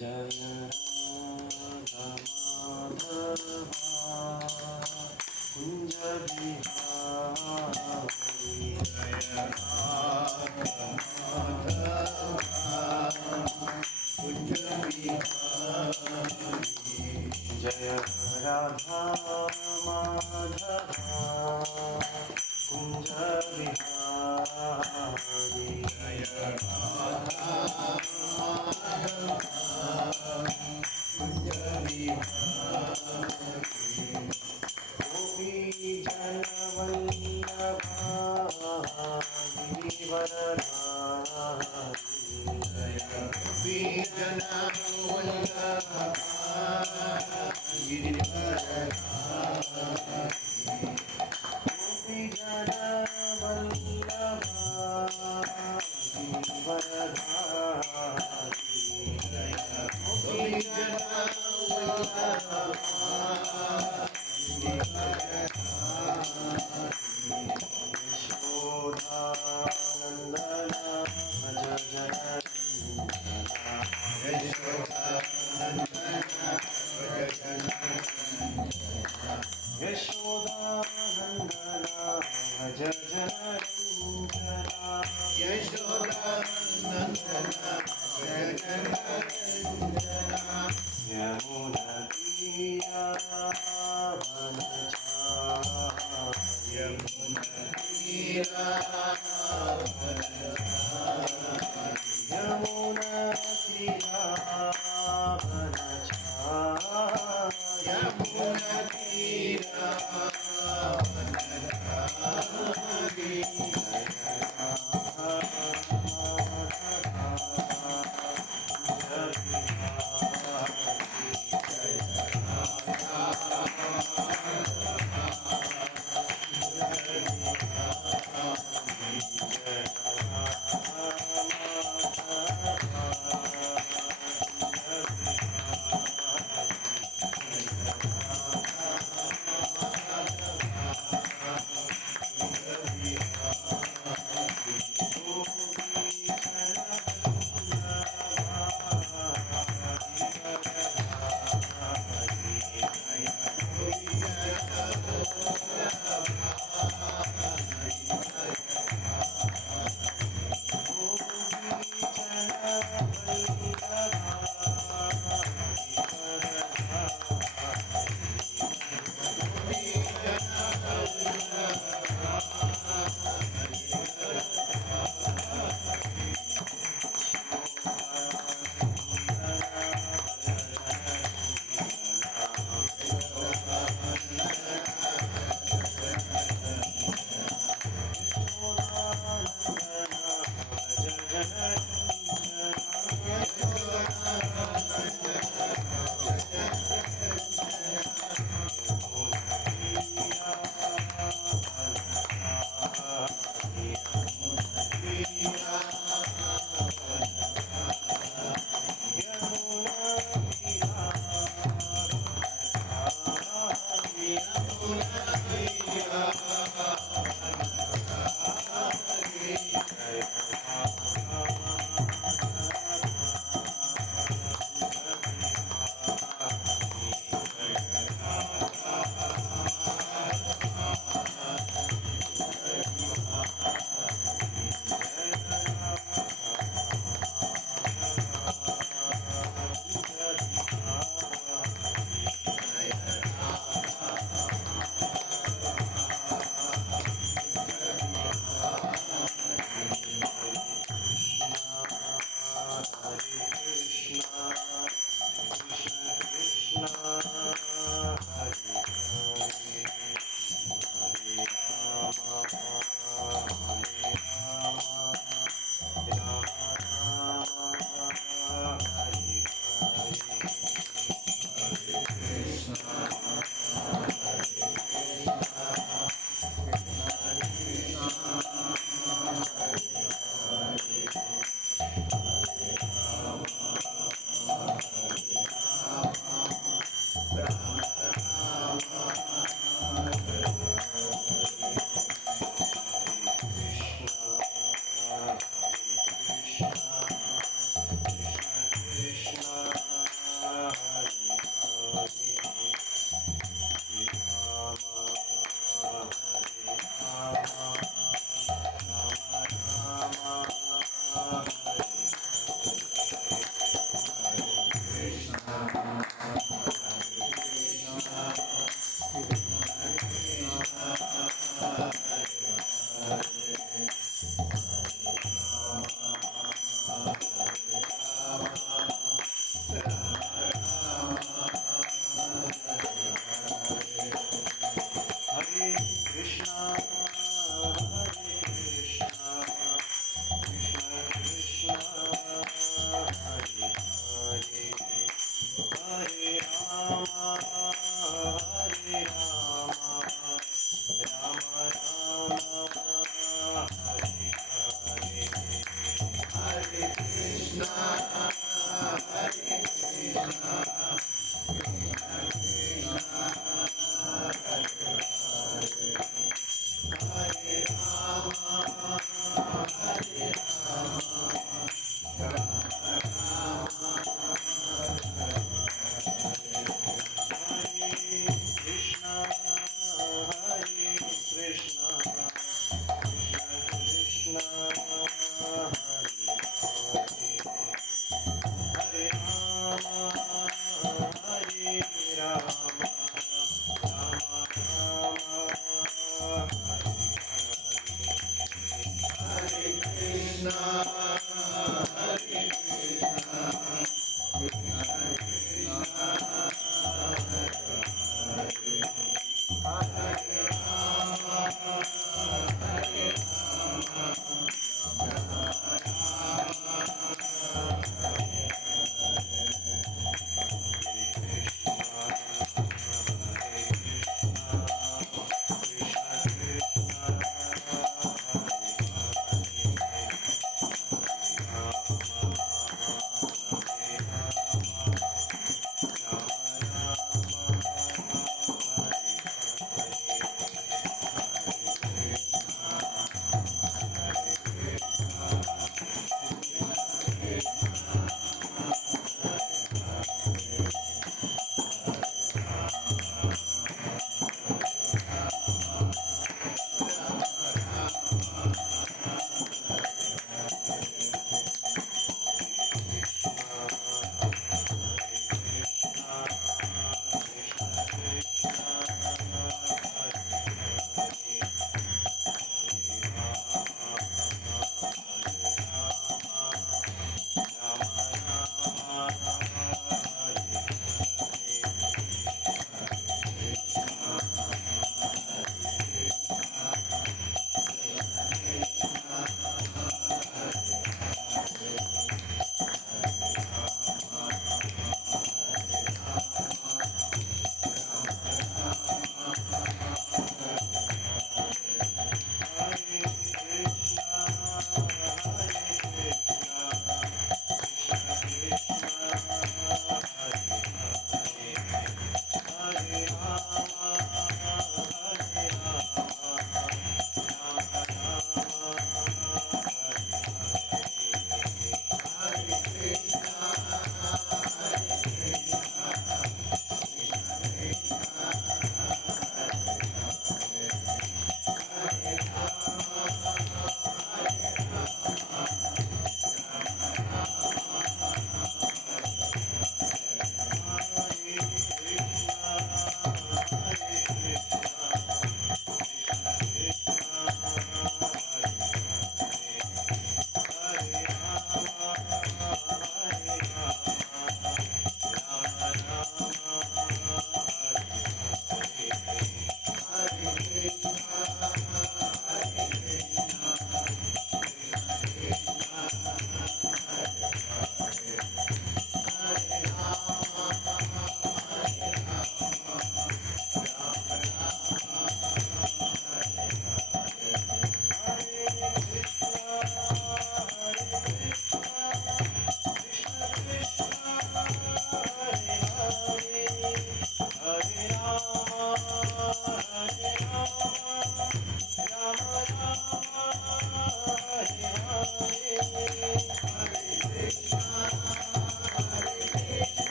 जय राधा माधवा कुंज बिहारी जय राधा माधवा कुंज बिहारी जय राधा माधवा कुंज बिहारी जय राधा कुंज बिहारी गोपी जन वल्लभा गिरिवरधारी जय गोपी जन वल्लभा गिरिवरधारी गोपी जन वल्लभा गिरिवरधारी जय गोपी जन वल्लभा यशोदानंदन भज जननंदना यशोदानंदन भज जननंदना यशोदानंदन भज जननंदना यमुना तीरावनचारि यमुना तीरावनचारि यमुना तीरावनचारि यमुना तीरावनचारि जय राधा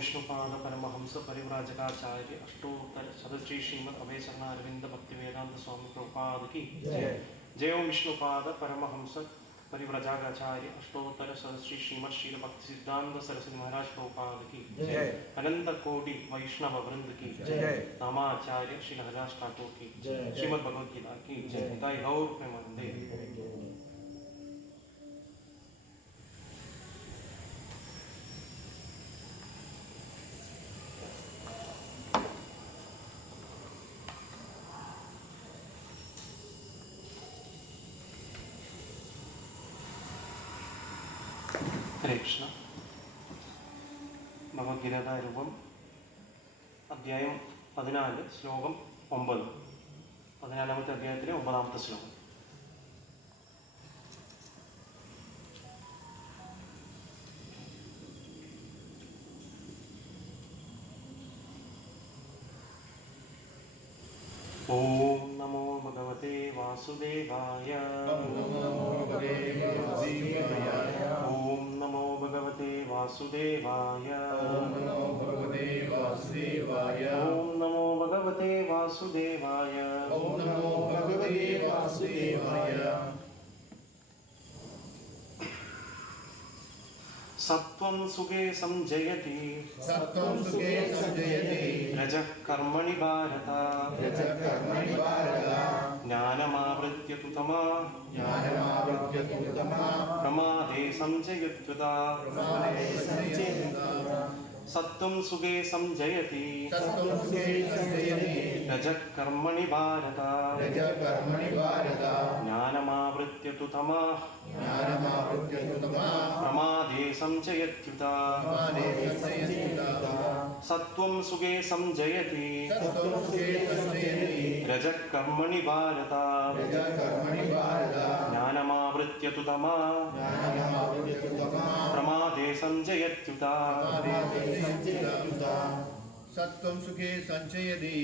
विष्णुपाद परमहंस परिव्राजकाचार्य अष्टोत्तर सदश्री श्रीमद अभयचरण अरविंद भक्ति वेदांत स्वामी प्रभुपाद की जय ओम विष्णुपाद परमहंस परिव्राजकाचार्य अष्टोत्तर सदश्री श्रीमद श्रील भक्ति सिद्धांत सरस्वती महाराज प्रभुपाद की अनंत कोटि वैष्णव वृंद की नामाचार्य श्री हरिदास ठाकुर की श्रीमद भगवद गीता की जय गौर प्रेमानंदे। ഹരേ കൃഷ്ണ. ഭഗവത്ഗീതയുടെ രൂപം അധ്യായം 14 ശ്ലോകം 9. 14-ാമത്തെ അധ്യായത്തിലെ 9-ാമത്തെ ശ്ലോകം. ഓം നമോ ഭഗവതേ വാസുദേവായ. ഓം നമോ ഭഗവതേ വാസുദേവായ. ഓം നമോ ഭഗവതേ വാസുദേവായ. സത്വം സുഖേ സംജയതി രജഃ കർമ്മണി ഭാരത. ജ്ഞാനമാവൃത്യ തു തമാ പ്രമാദേ സംജയത്വതാ. സത്വം സുഖേ സംജയതി രജഃ കർമ്മണി ഭാരത. ജ്ഞാനമാവൃത്യ തു തമാ പ്രമാദേ സംജയത്യുതാ. സത്വം സുഖേ സംജയതി രജഃ കർമ്മണി ഭാരത. ജ്ഞാനമാവൃത്യ തു തമാ പ്രമാദേ സംജയത്യുതാ. सत्वं सुखे संचयति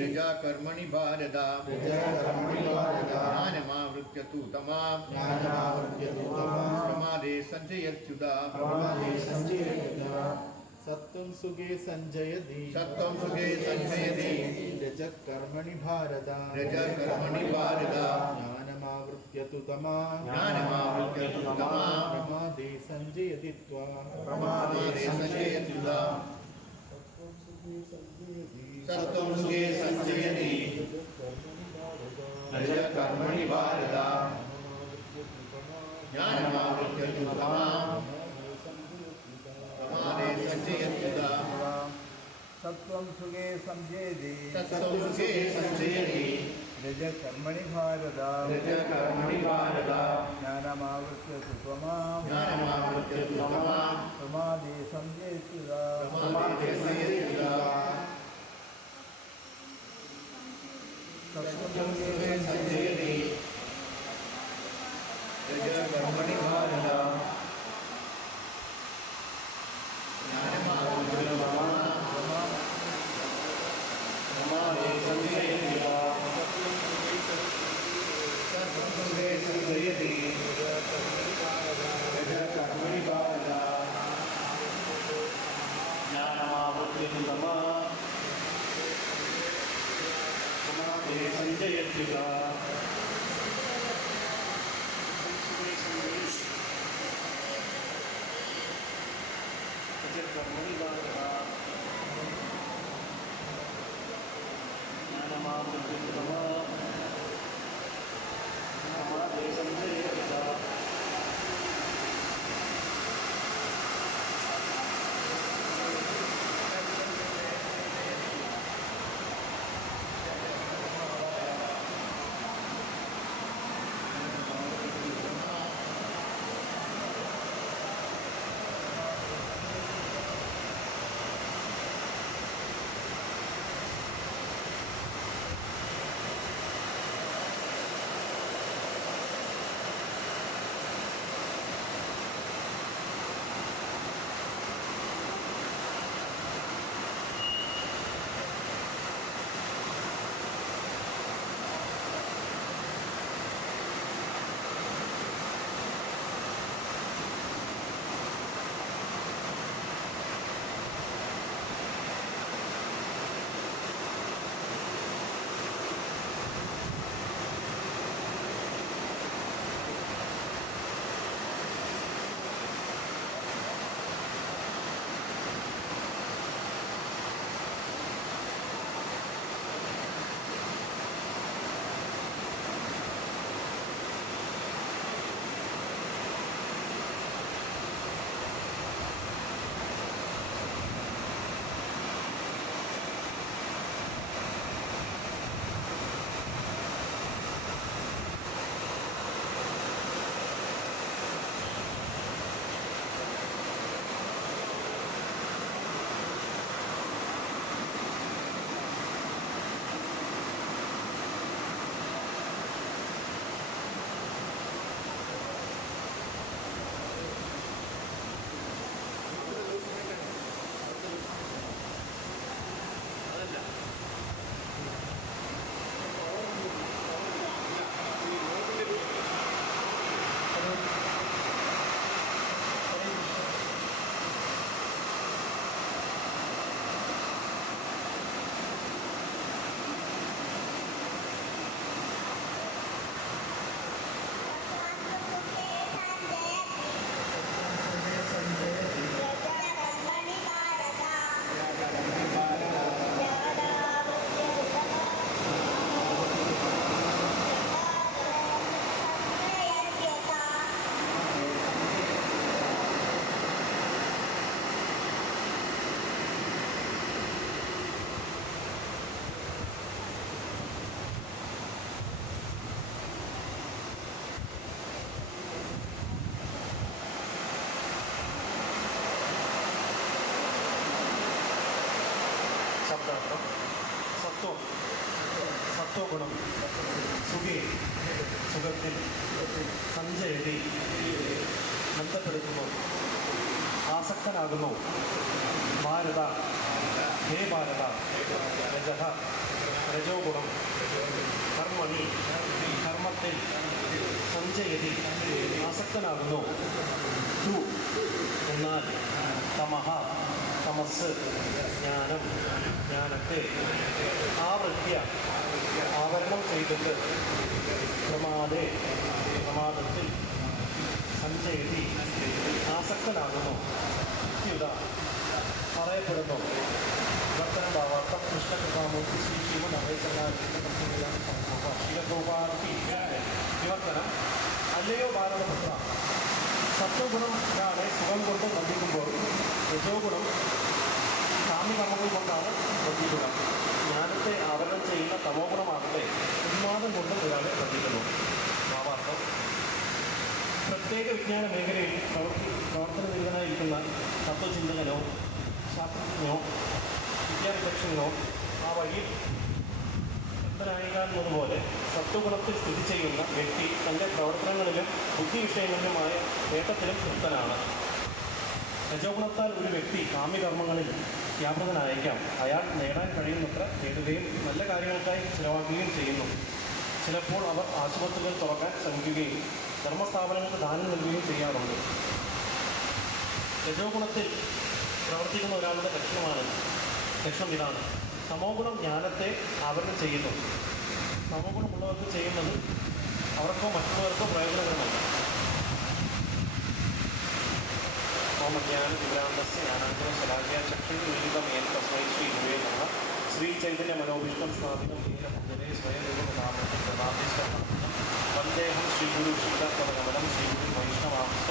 रजा कर्मणि भारत. ज्ञानमावृत्य तु तमा प्रमादे संचयत्युता. सत्वं सुखे संजयति रजः कर्मणि भारत. ज्ञानमावृत्य तु तमा प्रमादे संजयति त्वा. सत्वं सुखे संचयति रजः कर्मणि भारत. ज्ञानमावृत्य तु तमा प्रमादे संजयत्युता. सत्वं सुखे संजयति रजः कर्मणि भारत. ज्ञानमावृत्य तु तमा प्रमादे संजयत्युता. सत्वं सुखे संजयति रजः कर्मणि भारत. ജ്ഞാനമാവൃത്യ തു തമാ പ്രമാദേ സംജയത്യുതാ. രജഃ കർമ്മണി ഭാരത. ജ്ഞാനമാവൃത്യ തു തമാ പ്രമാദേ സംജയത്യുതാ. സത്വഗുണം സുഖേ സുഖത്തിൽ സഞ്ചയതി ബന്ധപ്പെടുത്തുന്നു ആസക്തനാകുന്നു ഭാരത ഹേ ഭാരത രജഃ രജോ ഗുണം കർമ്മണി കർമ്മത്തിൽ സഞ്ചയതി ആസക്തനാകുന്നു തു എന്നാൽ തമഹ തമസ് ജ്ഞാനം ജ്ഞാനത്തെ ആവൃത്യ ആവരണം ചെയ്തിട്ട് പ്രമാദേ പ്രമാദത്തിൽ സഞ്ചയതി ആസക്തനാകുന്നു യുത പറയപ്പെടുന്നു വിവർത്തനം ഭാവാർത്ഥം കൃഷ്ണകൃപാമൂർത്തി ശ്രീ ശ്രീമദ് ശിവഗോപാർത്തി വിവർത്തനം അല്ലയോ ഭാരതപുത്ര സത്വഗുണം ഒരാളെ സുഖം കൊണ്ട് ബന്ധിക്കുമ്പോൾ രജോഗുണം കാമ്യകർമ്മങ്ങൾ കൊണ്ടാണ് ബന്ധിക്കുക. ജ്ഞാനത്തെ ആവരണം ചെയ്യുന്ന തമോ ഗുണമാകട്ടെ ഉന്മാദം കൊണ്ട് ഒരാളെ ബന്ധിക്കുന്നു. ഭാവാർത്ഥം പ്രത്യേക വിജ്ഞാന മേഖലയിൽ പ്രവർത്തനനിരതനായിരിക്കുന്ന തത്വചിന്തകനോ ശാസ്ത്രജ്ഞനോ വിദ്യാവിചക്ഷണനോ ആ വഴിയിൽ പോലെ സത്വഗുണത്തിൽ സ്ഥിതി ചെയ്യുന്ന വ്യക്തി തൻ്റെ പ്രവർത്തനങ്ങളിലും ബുദ്ധിവിഷയങ്ങളിലുമായ നേട്ടത്തിലും തൃപ്തനാണ്. രജോഗുണത്താൽ ഒരു വ്യക്തി കാമ്യകർമ്മങ്ങളിൽ വ്യാപൃതനായേക്കാം. അയാൾ നേടാൻ കഴിയുന്നത്ര നേടുകയും നല്ല കാര്യങ്ങൾക്കായി ചിലവാക്കുകയും ചെയ്യുന്നു. ചിലപ്പോൾ അവർ ആശുപത്രികൾ തുറക്കാൻ ശ്രമിക്കുകയും ധർമ്മസ്ഥാപനങ്ങൾക്ക് ദാനം നൽകുകയും ചെയ്യാറുണ്ട്. രജോഗുണത്തിൽ പ്രവർത്തിക്കുന്ന ഒരാളുടെ ലക്ഷണം ഇതാണ്. തമോ ഗുണം ജ്ഞാനത്തെ ആവരണം ചെയ്യുന്നു. തമോ ഗുണമുള്ളവർക്ക് ചെയ്യുന്നത് അവർക്കോ മറ്റുള്ളവർക്കോ പ്രയോജനകരമല്ല. ഓമജ്ഞാന വിഭ്രാന്തസ്യ ജ്ഞാനാന്തര ശലാഖ്യ ചക്ഷുർമിലിതമേന തസ്മൈ ശ്രീ ഗുരേ നമഃ. ശ്രീ ചൈതന്യ മനോഭീഷ്ടം സ്ഥാപിതം ഏന ഭജനേ സ്വയം വന്ദേഹം ശ്രീഗുരു ശ്രീധർക്കമലം ശ്രീഗുരു വൈഷ്ണവാംശ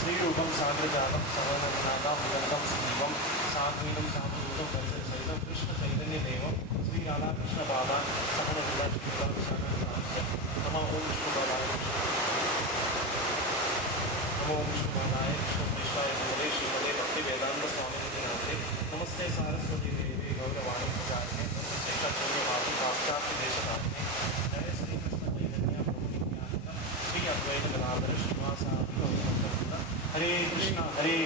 ശ്രീരൂപം സാഗ്രജാതം സർവനാഥാം വിദഗ്ധം ശ്രീവം സാഗ്മീനം സാമൂതം പരിസരസഹിതം കൃഷ്ണ ചൈതന്യദേവം ശ്രീ രാധാകൃഷ്ണപാദ സഹനവിദ നമോ ഓം വിഷ്ണുപാദായ നമോ ഓം വിഷ്ണുപാദായ കൃഷ്ണകൃഷ്ണായ ഗുരേ ശ്രീമതേ ഭക്തി വേദാന്ത സ്വാമിനാഥേ നമസ്തേ സാരസ്വതി ദേവി ഗൗരവാണി പ്രചാരിണേ ചൈതന്യവാദി പാശ്ചാത്യദേശനാഥിനെ ജയ ശ്രീകൃഷ്ണ ചൈതന്യ പ്രഭു നിത്യാനന്ദ ശ്രീ അദ്വൈത ഗദാധര ശ്രീവാസാദി ഗൗരവന്ദ. ഹരേ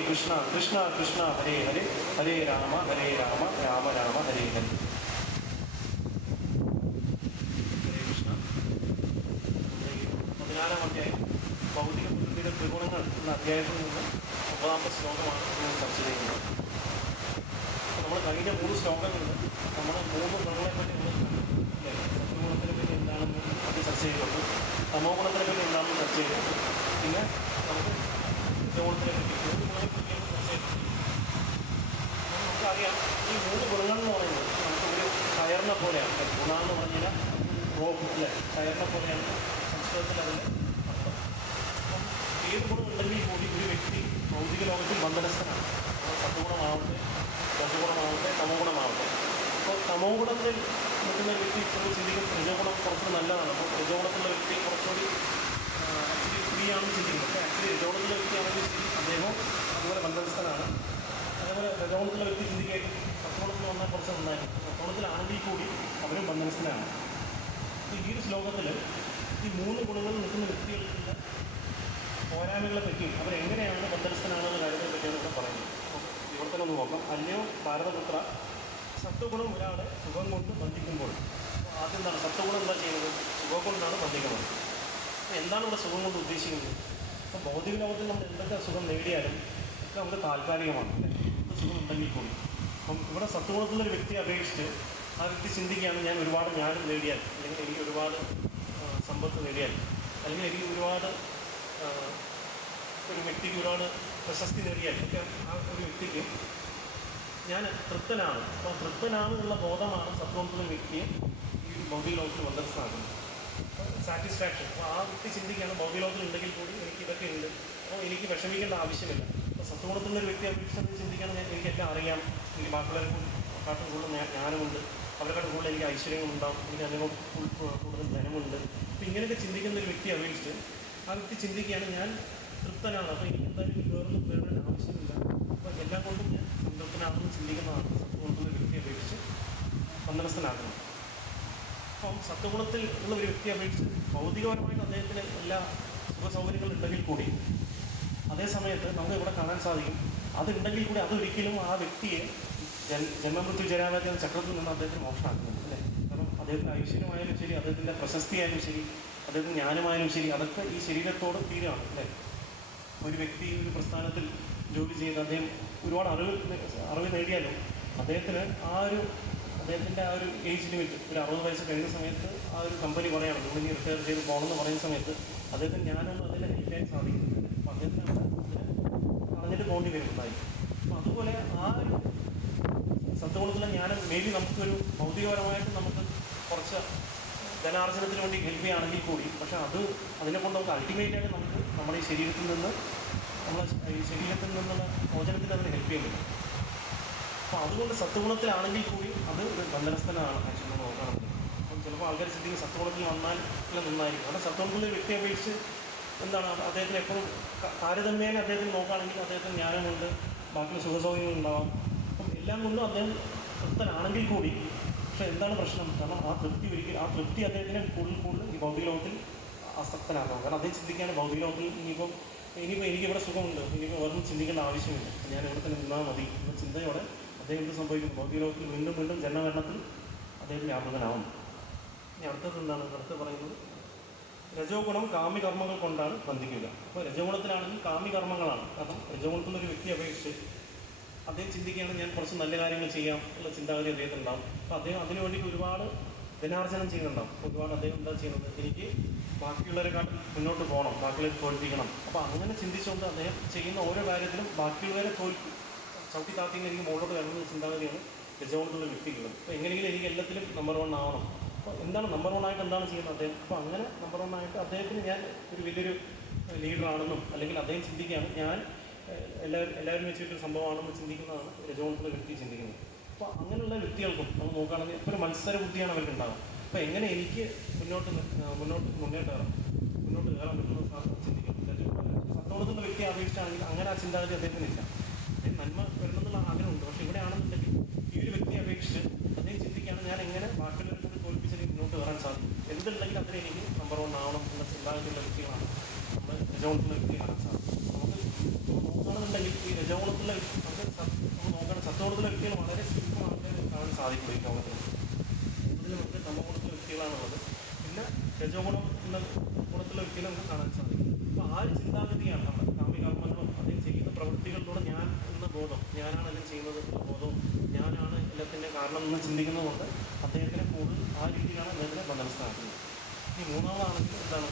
കൃഷ്ണ കൃഷ്ണ കൃഷ്ണ ഹരേ ഹരേ ഹരേ രാമ രാമ രാമ ഹരേ ഹരേ. ഹരേ കൃഷ്ണ. 14-ാം അധ്യായം ഭൗതിക പ്രകൃതിയുടെ ത്രിഗുണങ്ങൾ എന്ന അധ്യായത്തിൽ നിന്ന് 9-ാമത്തെ ശ്ലോകമാണ് നമ്മൾ ചർച്ച ചെയ്യുന്നത്. നമ്മൾ കഴിഞ്ഞ 3 ശ്ലോകങ്ങളിൽ നമ്മൾ 3 ഗുണങ്ങളെപ്പറ്റി നമ്മൾ സത്വഗുണത്തിനെ പറ്റി എന്താണെന്ന് അത് ചർച്ച ചെയ്തിട്ടുണ്ട്. തമോ ഗുണത്തിനെ പറ്റി എന്താണെന്ന് ചർച്ച ചെയ്തിട്ടുണ്ട്. പിന്നെ നമുക്ക് രജോഗുണത്തിനെ പറ്റി 3 ഗുണങ്ങളെ പറ്റിയാണ് ചർച്ച ചെയ്തിട്ടുണ്ട്. നമുക്കറിയാം ഈ 3 ഗുണങ്ങൾ എന്ന് പറയുന്നത് നമുക്കൊരു കയറിനെ പോലെയാണ്. ഗുണമെന്ന് പറഞ്ഞാൽ റോപ്പ് അല്ലേ, കയറിനെ പോലെയാണ് സംസ്കൃതത്തിൽ അതിൻ്റെ അർത്ഥം. അപ്പം ഏത് ഗുണം ഉണ്ടെങ്കിൽ കൂടി ഒരു വ്യക്തി ഭൗതിക ലോകത്തിൽ ബന്ധനസ്ഥനാണ്. സത്വഗുണമാവട്ടെ രജഗുണമാവട്ടെ തമോ ഗുണമാവട്ടെ. അപ്പോൾ തമോ ഗുണത്തിൽ നിൽക്കുന്ന വ്യക്തി ഇപ്പോൾ ചിന്തിക്കും രജോഗുണം കുറച്ചുകൂടി നല്ലതാണ്. അപ്പോൾ രജോഗുണത്തിലുള്ള വ്യക്തി കുറച്ചുകൂടി ആക്ച്വലി ഫ്രീ ആണെന്ന് ചിന്തിക്കുന്നത്. പക്ഷേ ആക്ച്വലി രജോഗുണത്തിലുള്ള വ്യക്തിയാണെങ്കിൽ അദ്ദേഹം അതുപോലെ ബന്ധനസ്ഥനാണ്. അതേപോലെ രജോഗുണത്തിലുള്ള വ്യക്തി ചിന്തിക്കായിരിക്കും സത്വഗുണത്തിൽ വന്നാൽ കുറച്ച് നന്നായിരിക്കും. സത്വഗുണത്തിലാണെങ്കിൽ കൂടി അവരും ബന്ധനസ്ഥനാണ്. ഈ ഒരു ശ്ലോകത്തിൽ ഈ 3 ഗുണങ്ങളിൽ നിൽക്കുന്ന വ്യക്തികൾക്കുള്ള പോരായ്മകളെ പറ്റിയും അവരെങ്ങനെയാണ് ബന്ധനസ്ഥനാണെന്ന കാര്യങ്ങളെ പറ്റിയാണ് ഇവിടെ പറയുന്നത്. വിവർത്തനം ഒന്ന് നോക്കാം. അല്ലയോ ഭാരതപുത്ര, സത്വഗുണം ഒരാളെ സുഖം കൊണ്ട് ബന്ധിക്കുമ്പോൾ ആദ്യം എന്താണ് സത്വഗുണം എന്താ ചെയ്യുന്നത്? സുഖം കൊണ്ടാണ് ബന്ധിക്കുന്നത്. എന്താണ് ഇവിടെ സുഖം കൊണ്ട് ഉദ്ദേശിക്കുന്നത്? അപ്പോൾ ഭൗതിക ലോകത്തിൽ നമ്മൾ എന്തൊക്കെ സുഖം നേടിയാലും ഒക്കെ നമുക്ക് താൽക്കാലികമാണ്. സുഖം ഉണ്ടെങ്കിൽ കൂടി അപ്പം ഇവിടെ സത്വഗുണത്തിലൊരു വ്യക്തിയെ അപേക്ഷിച്ച് ആ വ്യക്തി ചിന്തിക്കുകയാണ് ഞാൻ ഒരുപാട് ജ്ഞാനം നേടിയാൽ, അല്ലെങ്കിൽ എനിക്ക് ഒരുപാട് സമ്പത്ത് നേടിയാൽ, അല്ലെങ്കിൽ എനിക്ക് ഒരുപാട് ഒരു വ്യക്തിക്ക് ഒരുപാട് പ്രശസ്തി നേടിയാൽ ഒക്കെ ആ ഒരു വ്യക്തിക്ക് ഞാൻ തൃപ്തനാണ്. അപ്പോൾ തൃപ്തനാണ് എന്നുള്ള ബോധമാണ് സത്വഗുണത്തിലുള്ള വ്യക്തിയെ ഈ ഭൗതിക ലോകത്തിൽ ബന്ധനസ്ഥനാക്കുന്നത്. സാറ്റിസ്ഫാക്ഷൻ. അപ്പോൾ ആ വ്യക്തി ചിന്തിക്കുകയാണ് ഭൗതിക ലോകത്തിൽ ഉണ്ടെങ്കിൽ കൂടി എനിക്ക് ഇതൊക്കെ ഉണ്ട്, അപ്പോൾ എനിക്ക് വിഷമിക്കേണ്ട ആവശ്യമില്ല. അപ്പോൾ സത്വഗുണത്തിലുള്ള ഒരു വ്യക്തി അപേക്ഷിച്ച് ചിന്തിക്കുകയാണ് എനിക്കെല്ലാം അറിയാം, എനിക്ക് ബാക്കിയുള്ളവരെ കാട്ടും കൂടുതൽ ജ്ഞാനമുണ്ട്, അവരെക്കാട്ടും കൂടുതൽ എനിക്ക് ഐശ്വര്യങ്ങളുണ്ടാവും, എനിക്ക് അതിനും കൂടുതൽ ധനമുണ്ട്. അപ്പോൾ ഇങ്ങനെയൊക്കെ ചിന്തിക്കുന്ന ഒരു വ്യക്തിയെ അപേക്ഷിച്ച് ആ വ്യക്തി ചിന്തിക്കുകയാണ് ഞാൻ തൃപ്തനാണ്, അപ്പോൾ എനിക്ക് എന്തായാലും വേറൊന്നും വേറെ ആവശ്യമില്ല, അപ്പോൾ എല്ലാം കൊണ്ടും ഞാൻ സംതൃപ്തനാണെന്ന് ചിന്തിക്കുന്നതാണ് സത്വഗുണത്തിലുള്ള വ്യക്തിയെ അപേക്ഷിച്ച് ബന്ധനസ്ഥനാകുന്നത്. അപ്പോൾ അപ്പം സത്വഗുണത്തിൽ ഉള്ള ഒരു വ്യക്തിയെ അപേക്ഷിച്ച് ഭൗതികപരമായിട്ട് അദ്ദേഹത്തിന് എല്ലാ സുഖ സൗകര്യങ്ങളും ഉണ്ടെങ്കിൽ കൂടി അതേ സമയത്ത് നമുക്ക് ഇവിടെ കാണാൻ സാധിക്കും അതുണ്ടെങ്കിൽ കൂടി അതൊരിക്കലും ആ വ്യക്തിയെ ജന്മമൃത്യു ജരാമൃത്യു ചക്രത്തിൽ നിന്ന് അദ്ദേഹത്തിന് മോക്ഷമാക്കുന്നുണ്ട് അല്ലേ? കാരണം അദ്ദേഹത്തിൻ്റെ ഐശ്വര്യമായാലും ശരി, അദ്ദേഹത്തിൻ്റെ പ്രശസ്തിയായാലും ശരി, അദ്ദേഹത്തിന് ജ്ഞാനമായാലും ശരി, അതൊക്കെ ഈ ശരീരത്തോട് തീരാണ് അല്ലേ? ഒരു വ്യക്തി ഒരു പ്രസ്ഥാനത്തിൽ ജോലി ചെയ്ത് അദ്ദേഹം ഒരുപാട് അറിവ് നേടിയാലും അദ്ദേഹത്തിന് അദ്ദേഹത്തിൻ്റെ ആ ഒരു ഏജ് ലിമിറ്റ് ഒരു 60 വയസ്സ് കഴിഞ്ഞ സമയത്ത് ആ ഒരു കമ്പനി പറയുകയാണ് കമ്പനി റിട്ടയർ ചെയ്ത് പോകണമെന്ന് പറയുന്ന സമയത്ത് അദ്ദേഹത്തിന് ഞാനൊന്നും അതിൽ ഹെൽപ്പ് ചെയ്യാൻ സാധിക്കുന്നില്ല. അപ്പോൾ അദ്ദേഹത്തിന് അറിഞ്ഞിട്ട് പോകേണ്ടി വരുന്നതായി. അപ്പം അതുപോലെ ആ ഒരു സത്വഗുണത്തിലെ ജ്ഞാനം മേ ബി നമുക്കൊരു ഭൗതികപരമായിട്ട് നമുക്ക് കുറച്ച് ധനാർജനത്തിന് വേണ്ടി ഹെൽപ്പ് ചെയ്യുകയാണെങ്കിൽ കൂടി, പക്ഷേ അതിനെ കൊണ്ട് നമുക്ക് അൾട്ടിമേറ്റായിട്ട് നമുക്ക് നമ്മുടെ ഈ ശരീരത്തിൽ നിന്നുള്ള മോചനത്തിന് അതിന് ഹെൽപ്പ് ചെയ്യുന്നില്ല. അപ്പോൾ അതുകൊണ്ട് സത്വഗുണത്തിലാണെങ്കിൽ കൂടി അത് ഒരു ബന്ധനസ്ഥനാണ് ആക്ച്വലി നോക്കുകയാണെങ്കിൽ. അപ്പം ചിലപ്പോൾ ആൾക്കാർ ചിന്തിക്കും സത്വഗുണത്തിൽ വന്നാൽ നന്നായിരിക്കും. കാരണം സത്വഗുണത്തിലെ വ്യക്തിയെ അപേക്ഷിച്ച് എന്താണ് അദ്ദേഹത്തിന് എപ്പോഴും താരതമ്യേന അദ്ദേഹത്തിന് നോക്കുകയാണെങ്കിൽ അദ്ദേഹത്തിന് ജ്ഞാനമുണ്ട്, ബാക്കി സുഖസൗകര്യങ്ങൾ ഉണ്ടാവാം. അപ്പം എല്ലാം കൊണ്ടും അദ്ദേഹം തൃപ്തനാണെങ്കിൽ കൂടി, പക്ഷേ എന്താണ് പ്രശ്നം? കാരണം ആ തൃപ്തി അദ്ദേഹത്തിന് കൂടുതൽ ഈ ഭൗതിക ലോകത്തിൽ ആസക്തനാകാം. കാരണം അദ്ദേഹം ചിന്തിക്കുകയാണ് ഭൗതിക ലോകത്തിൽ ഇനിയിപ്പോൾ എനിക്കിവിടെ സുഖമുണ്ട്, ഇനിയിപ്പോൾ വേറൊന്നും ചിന്തിക്കേണ്ട ആവശ്യമില്ല, ഞാൻ ഇവിടെ തന്നെ നിന്നാൽ മതി എന്ന ചിന്തയോടെ അദ്ദേഹം എന്ത് സംഭവിക്കുന്നു? ഭൗതിക ലോകത്തിൽ വീണ്ടും ജന്മമരണത്തിൽ അദ്ദേഹം വ്യാപൃതനാവുന്നു. ഇനി അടുത്തത് എന്താണ്? അടുത്ത് പറയുന്നത് രജോ ഗുണം കാമ്യകർമ്മങ്ങൾ കൊണ്ടാണ് ബന്ധിക്കുക. അപ്പോൾ രജോ ഗുണത്തിലാണെങ്കിൽ കാമ്യകർമ്മങ്ങളാണ്. കാരണം രജോ ഗുണത്തിലൊരു വ്യക്തിയെ അപേക്ഷിച്ച് അദ്ദേഹം ചിന്തിക്കുകയാണ് ഞാൻ കുറച്ച് നല്ല കാര്യങ്ങൾ ചെയ്യാം ഉള്ള ചിന്താഗതി അദ്ദേഹത്തിനുണ്ടാവും. അപ്പോൾ അദ്ദേഹം അതിനു വേണ്ടിയിട്ട് ഒരുപാട് ധനാർജനം ചെയ്യുന്നുണ്ടാവും. ഒരുപാട് അദ്ദേഹം എന്താ ചെയ്യുന്നത്? എനിക്ക് ബാക്കിയുള്ളവരെക്കാട്ടും മുന്നോട്ട് പോകണം, ബാക്കിയുള്ളവരെ തോൽപ്പിക്കണം. അപ്പോൾ അങ്ങനെ ചിന്തിച്ചുകൊണ്ട് അദ്ദേഹം ചെയ്യുന്ന ഓരോ കാര്യത്തിലും ബാക്കിയുള്ളവരെ ചവിട്ടി താത്തിങ്ങനെ എനിക്ക് മുകളിലോട്ട് വരുന്ന ചിന്താഗതിയാണ് രജോഗുണത്തിലുള്ള വ്യക്തികൾ. അപ്പോൾ എങ്ങനെയെങ്കിലും എനിക്ക് എല്ലാത്തിലും നമ്പർ 1 ആവണം. അപ്പോൾ എന്താണ് നമ്പർ 1 ആയിട്ട് എന്താണ് ചെയ്യുന്നത് അദ്ദേഹം? അപ്പോൾ അങ്ങനെ നമ്പർ 1 ആയിട്ട് അദ്ദേഹത്തിന് ഞാൻ ഒരു വലിയൊരു ലീഡറാണെന്നും അല്ലെങ്കിൽ അദ്ദേഹം ചിന്തിക്കുകയാണ് ഞാൻ എല്ലാവരും വെച്ചിട്ടൊരു സംഭവമാണെന്ന് ചിന്തിക്കുന്നതാണ് രജോഗുണത്തിലുള്ള വ്യക്തി ചിന്തിക്കുന്നത്. അപ്പോൾ അങ്ങനെയുള്ള വ്യക്തികൾക്കും നമ്മൾ നോക്കുകയാണെങ്കിൽ ഇപ്പോൾ ഒരു മത്സര ബുദ്ധിയാണ് അവർക്ക് ഉണ്ടാകും. അപ്പോൾ എങ്ങനെ എനിക്ക് മുന്നോട്ട് കയറാൻ പറ്റുന്ന ചിന്തിക്കും. സത്വഗുണത്തിലുള്ള വ്യക്തിയെ അപേക്ഷിച്ചാണെങ്കിൽ അങ്ങനെ ആ ചിന്താഗതി അദ്ദേഹത്തിനില്ല. അദ്ദേഹം നന്മ വരണമെന്നുള്ള ആഗ്രഹമുണ്ട്. പക്ഷേ ഇവിടെയാണെന്നുണ്ടെങ്കിൽ ഈ ഒരു വ്യക്തിയെ അപേക്ഷിച്ച് അദ്ദേഹം ചിന്തിക്കുകയാണ് ഞാൻ എങ്ങനെ ബാക്കിയുള്ളവരെ കൊണ്ട് തോൽപ്പിച്ചാൽ മുന്നോട്ട് കയറാൻ സാധിക്കും, എന്തുണ്ടെങ്കിൽ അതിന് എനിക്ക് നമ്പർ 1 ആവണം എന്ന ചിന്താഗതിയുള്ള വ്യക്തികളാണ് നമ്മൾ രജോഗുണത്തിലുള്ള വ്യക്തി കാണാൻ സാധിക്കും. നമുക്ക് നോക്കുകയാണെന്നുണ്ടെങ്കിൽ ഈ രജോഗുണത്തിലുള്ള നമ്മൾ നോക്കുകയാണ് സത്വഗുണത്തിലുള്ള വ്യക്തികൾ വളരെ സിമ്പിളായിട്ട് കാണാൻ സാധിക്കും. ഈ ലോകത്തിൽ കൂടുതലും നമുക്ക് തമോഗുണത്തിലുള്ള വ്യക്തികളാണുള്ളത്. പിന്നെ രജോഗുണം എന്ന ഗുണത്തിലുള്ള വ്യക്തികളെ നമുക്ക് കാണാൻ സാധിക്കും. അപ്പോൾ ആ ഒരു ചിന്താഗതിയാണ് നമ്മുടെ കാമ്യകർമ്മങ്ങളും അദ്ദേഹം ചെയ്യുന്ന പ്രവൃത്തികളിലൂടെ ഞാൻ എന്ന ബോധം, ഞാനാണ് എല്ലാം ചെയ്യുന്നത് എന്ന ബോധവും ഞാനാണ് എല്ലാത്തിൻ്റെ കാരണം എന്ന് ചിന്തിക്കുന്നത് കൊണ്ട് അദ്ദേഹത്തിനെ കൂടുതൽ ആ രീതിയിലാണ് അദ്ദേഹത്തിനെ ബന്ധനസ്ഥനാക്കുന്നത്. ഈ മൂന്നാമതാണെങ്കിൽ എന്താണ്?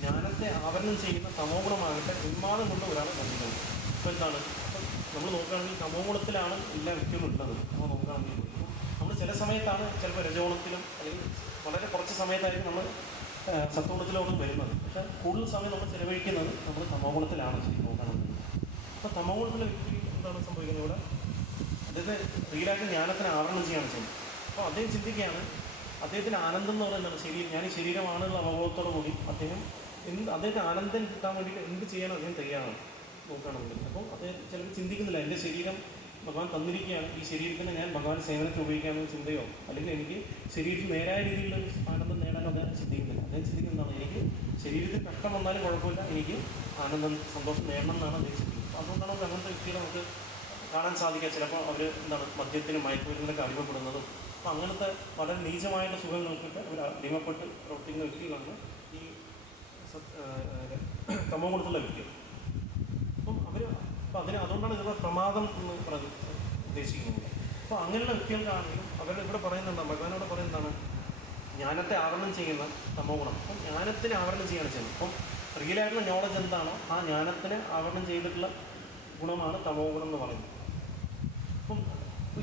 ജ്ഞാനത്തെ ആവരണം ചെയ്യുന്ന തമോഗുണമാകട്ടെ ഉന്മാദം കൊണ്ട് ഒരാളെ ബന്ധിക്കുന്നത്. അപ്പോൾ എന്താണ്? അപ്പം നമ്മൾ നോക്കുകയാണെങ്കിൽ തമോഗുണത്തിലാണ് എല്ലാ വ്യക്തികളും ഉള്ളത്. നമ്മൾ നോക്കുകയാണെങ്കിൽ നമ്മൾ ചില സമയത്താണ് ചിലപ്പോൾ രജോഗുണത്തിലും അല്ലെങ്കിൽ വളരെ കുറച്ച് സമയത്തായിരിക്കും നമ്മൾ സത്വഗുണത്തിലോട്ടും വരുന്നത്. പക്ഷേ കൂടുതൽ സമയം നമ്മൾ ചിലവഴിക്കുന്നത് നമ്മൾ തമോഗുണത്തിലാണ് ശരിക്കും നോക്കുകയാണെങ്കിൽ. അപ്പോൾ തമോഗുണത്തിലെ വ്യക്തി എന്താണ് സംഭവിക്കുന്നത്? ഇവിടെ അദ്ദേഹത്തെ റിയലായിട്ട് ജ്ഞാനത്തിന് ആവരണം ചെയ്യുകയാണ് ചെയ്യുന്നത്. അപ്പോൾ അദ്ദേഹം ചിന്തിക്കുകയാണ് അദ്ദേഹത്തിന് ആനന്ദം എന്ന് പറയുന്നത് ഞാൻ ഈ ശരീരമാണെന്നുള്ള അവബോധത്തോടു കൂടി അദ്ദേഹത്തിന് ആനന്ദം കിട്ടാൻ വേണ്ടിയിട്ട് എന്ത് ചെയ്യാനും അദ്ദേഹം തയ്യാറാണ് നോക്കുകയാണെങ്കിൽ. അപ്പോൾ അദ്ദേഹം ചിലപ്പോൾ ചിന്തിക്കുന്നില്ല എൻ്റെ ശരീരം ഭഗവാൻ തന്നിരിക്കുകയാണ്, ഈ ശരീരത്തിന് ഞാൻ ഭഗവാൻ സേവനത്തിൽ ഉപയോഗിക്കാമെന്ന ചിന്തയോ അല്ലെങ്കിൽ എനിക്ക് ശരീരത്തിൽ നേരായ രീതിയിലുള്ള ആനന്ദം നേടാനോ അദ്ദേഹം ചിന്തിക്കുന്നില്ല. അദ്ദേഹം ചിന്തിക്കുന്നതാണ് എനിക്ക് ശരീരത്തിൽ കഷ്ടം വന്നാലും കുഴപ്പമില്ല, എനിക്ക് ആനന്ദം സന്തോഷം നേടണം എന്നാണ് അദ്ദേഹം ചിന്തിക്കുന്നത്. അതുകൊണ്ടാണ് നമുക്ക് അങ്ങനത്തെ വ്യക്തികളെ നമുക്ക് കാണാൻ സാധിക്കുക. ചിലപ്പോൾ അവർ മദ്യത്തിനും മയക്കുമരുന്നിനൊക്കെ അടിമപ്പെടുന്നതും അപ്പോൾ അങ്ങനത്തെ വളരെ നീചമായിട്ടുള്ള സുഖങ്ങൾക്കൊക്കെ അവർ അടിമപ്പെട്ട് പ്രവർത്തിക്കുന്ന വ്യക്തികളാണ് ഈ തമോഗുണത്തിലുള്ള വ്യക്തികൾ. അപ്പം അതുകൊണ്ടാണ് ഇതിവിടെ പ്രമാദം എന്ന് ഉദ്ദേശിക്കുന്നത്. അപ്പോൾ അങ്ങനെയുള്ള വ്യക്തികൾക്കാണെങ്കിലും ഇവിടെ പറയുന്നുണ്ട്, ഭഗവാനോട് പറയുന്നതാണ് ജ്ഞാനത്തെ ആവരണം ചെയ്യുന്ന തമോഗുണം. അപ്പം ജ്ഞാനത്തിന് ആവരണം ചെയ്യാണ് ചെയ്യുന്നത്. അപ്പം റിയലായിട്ടുള്ള നോളജ് എന്താണോ ആ ജ്ഞാനത്തിന് ആവരണം ചെയ്തിട്ടുള്ള ഗുണമാണ് തമോഗുണം എന്ന് പറയുന്നത്. അപ്പം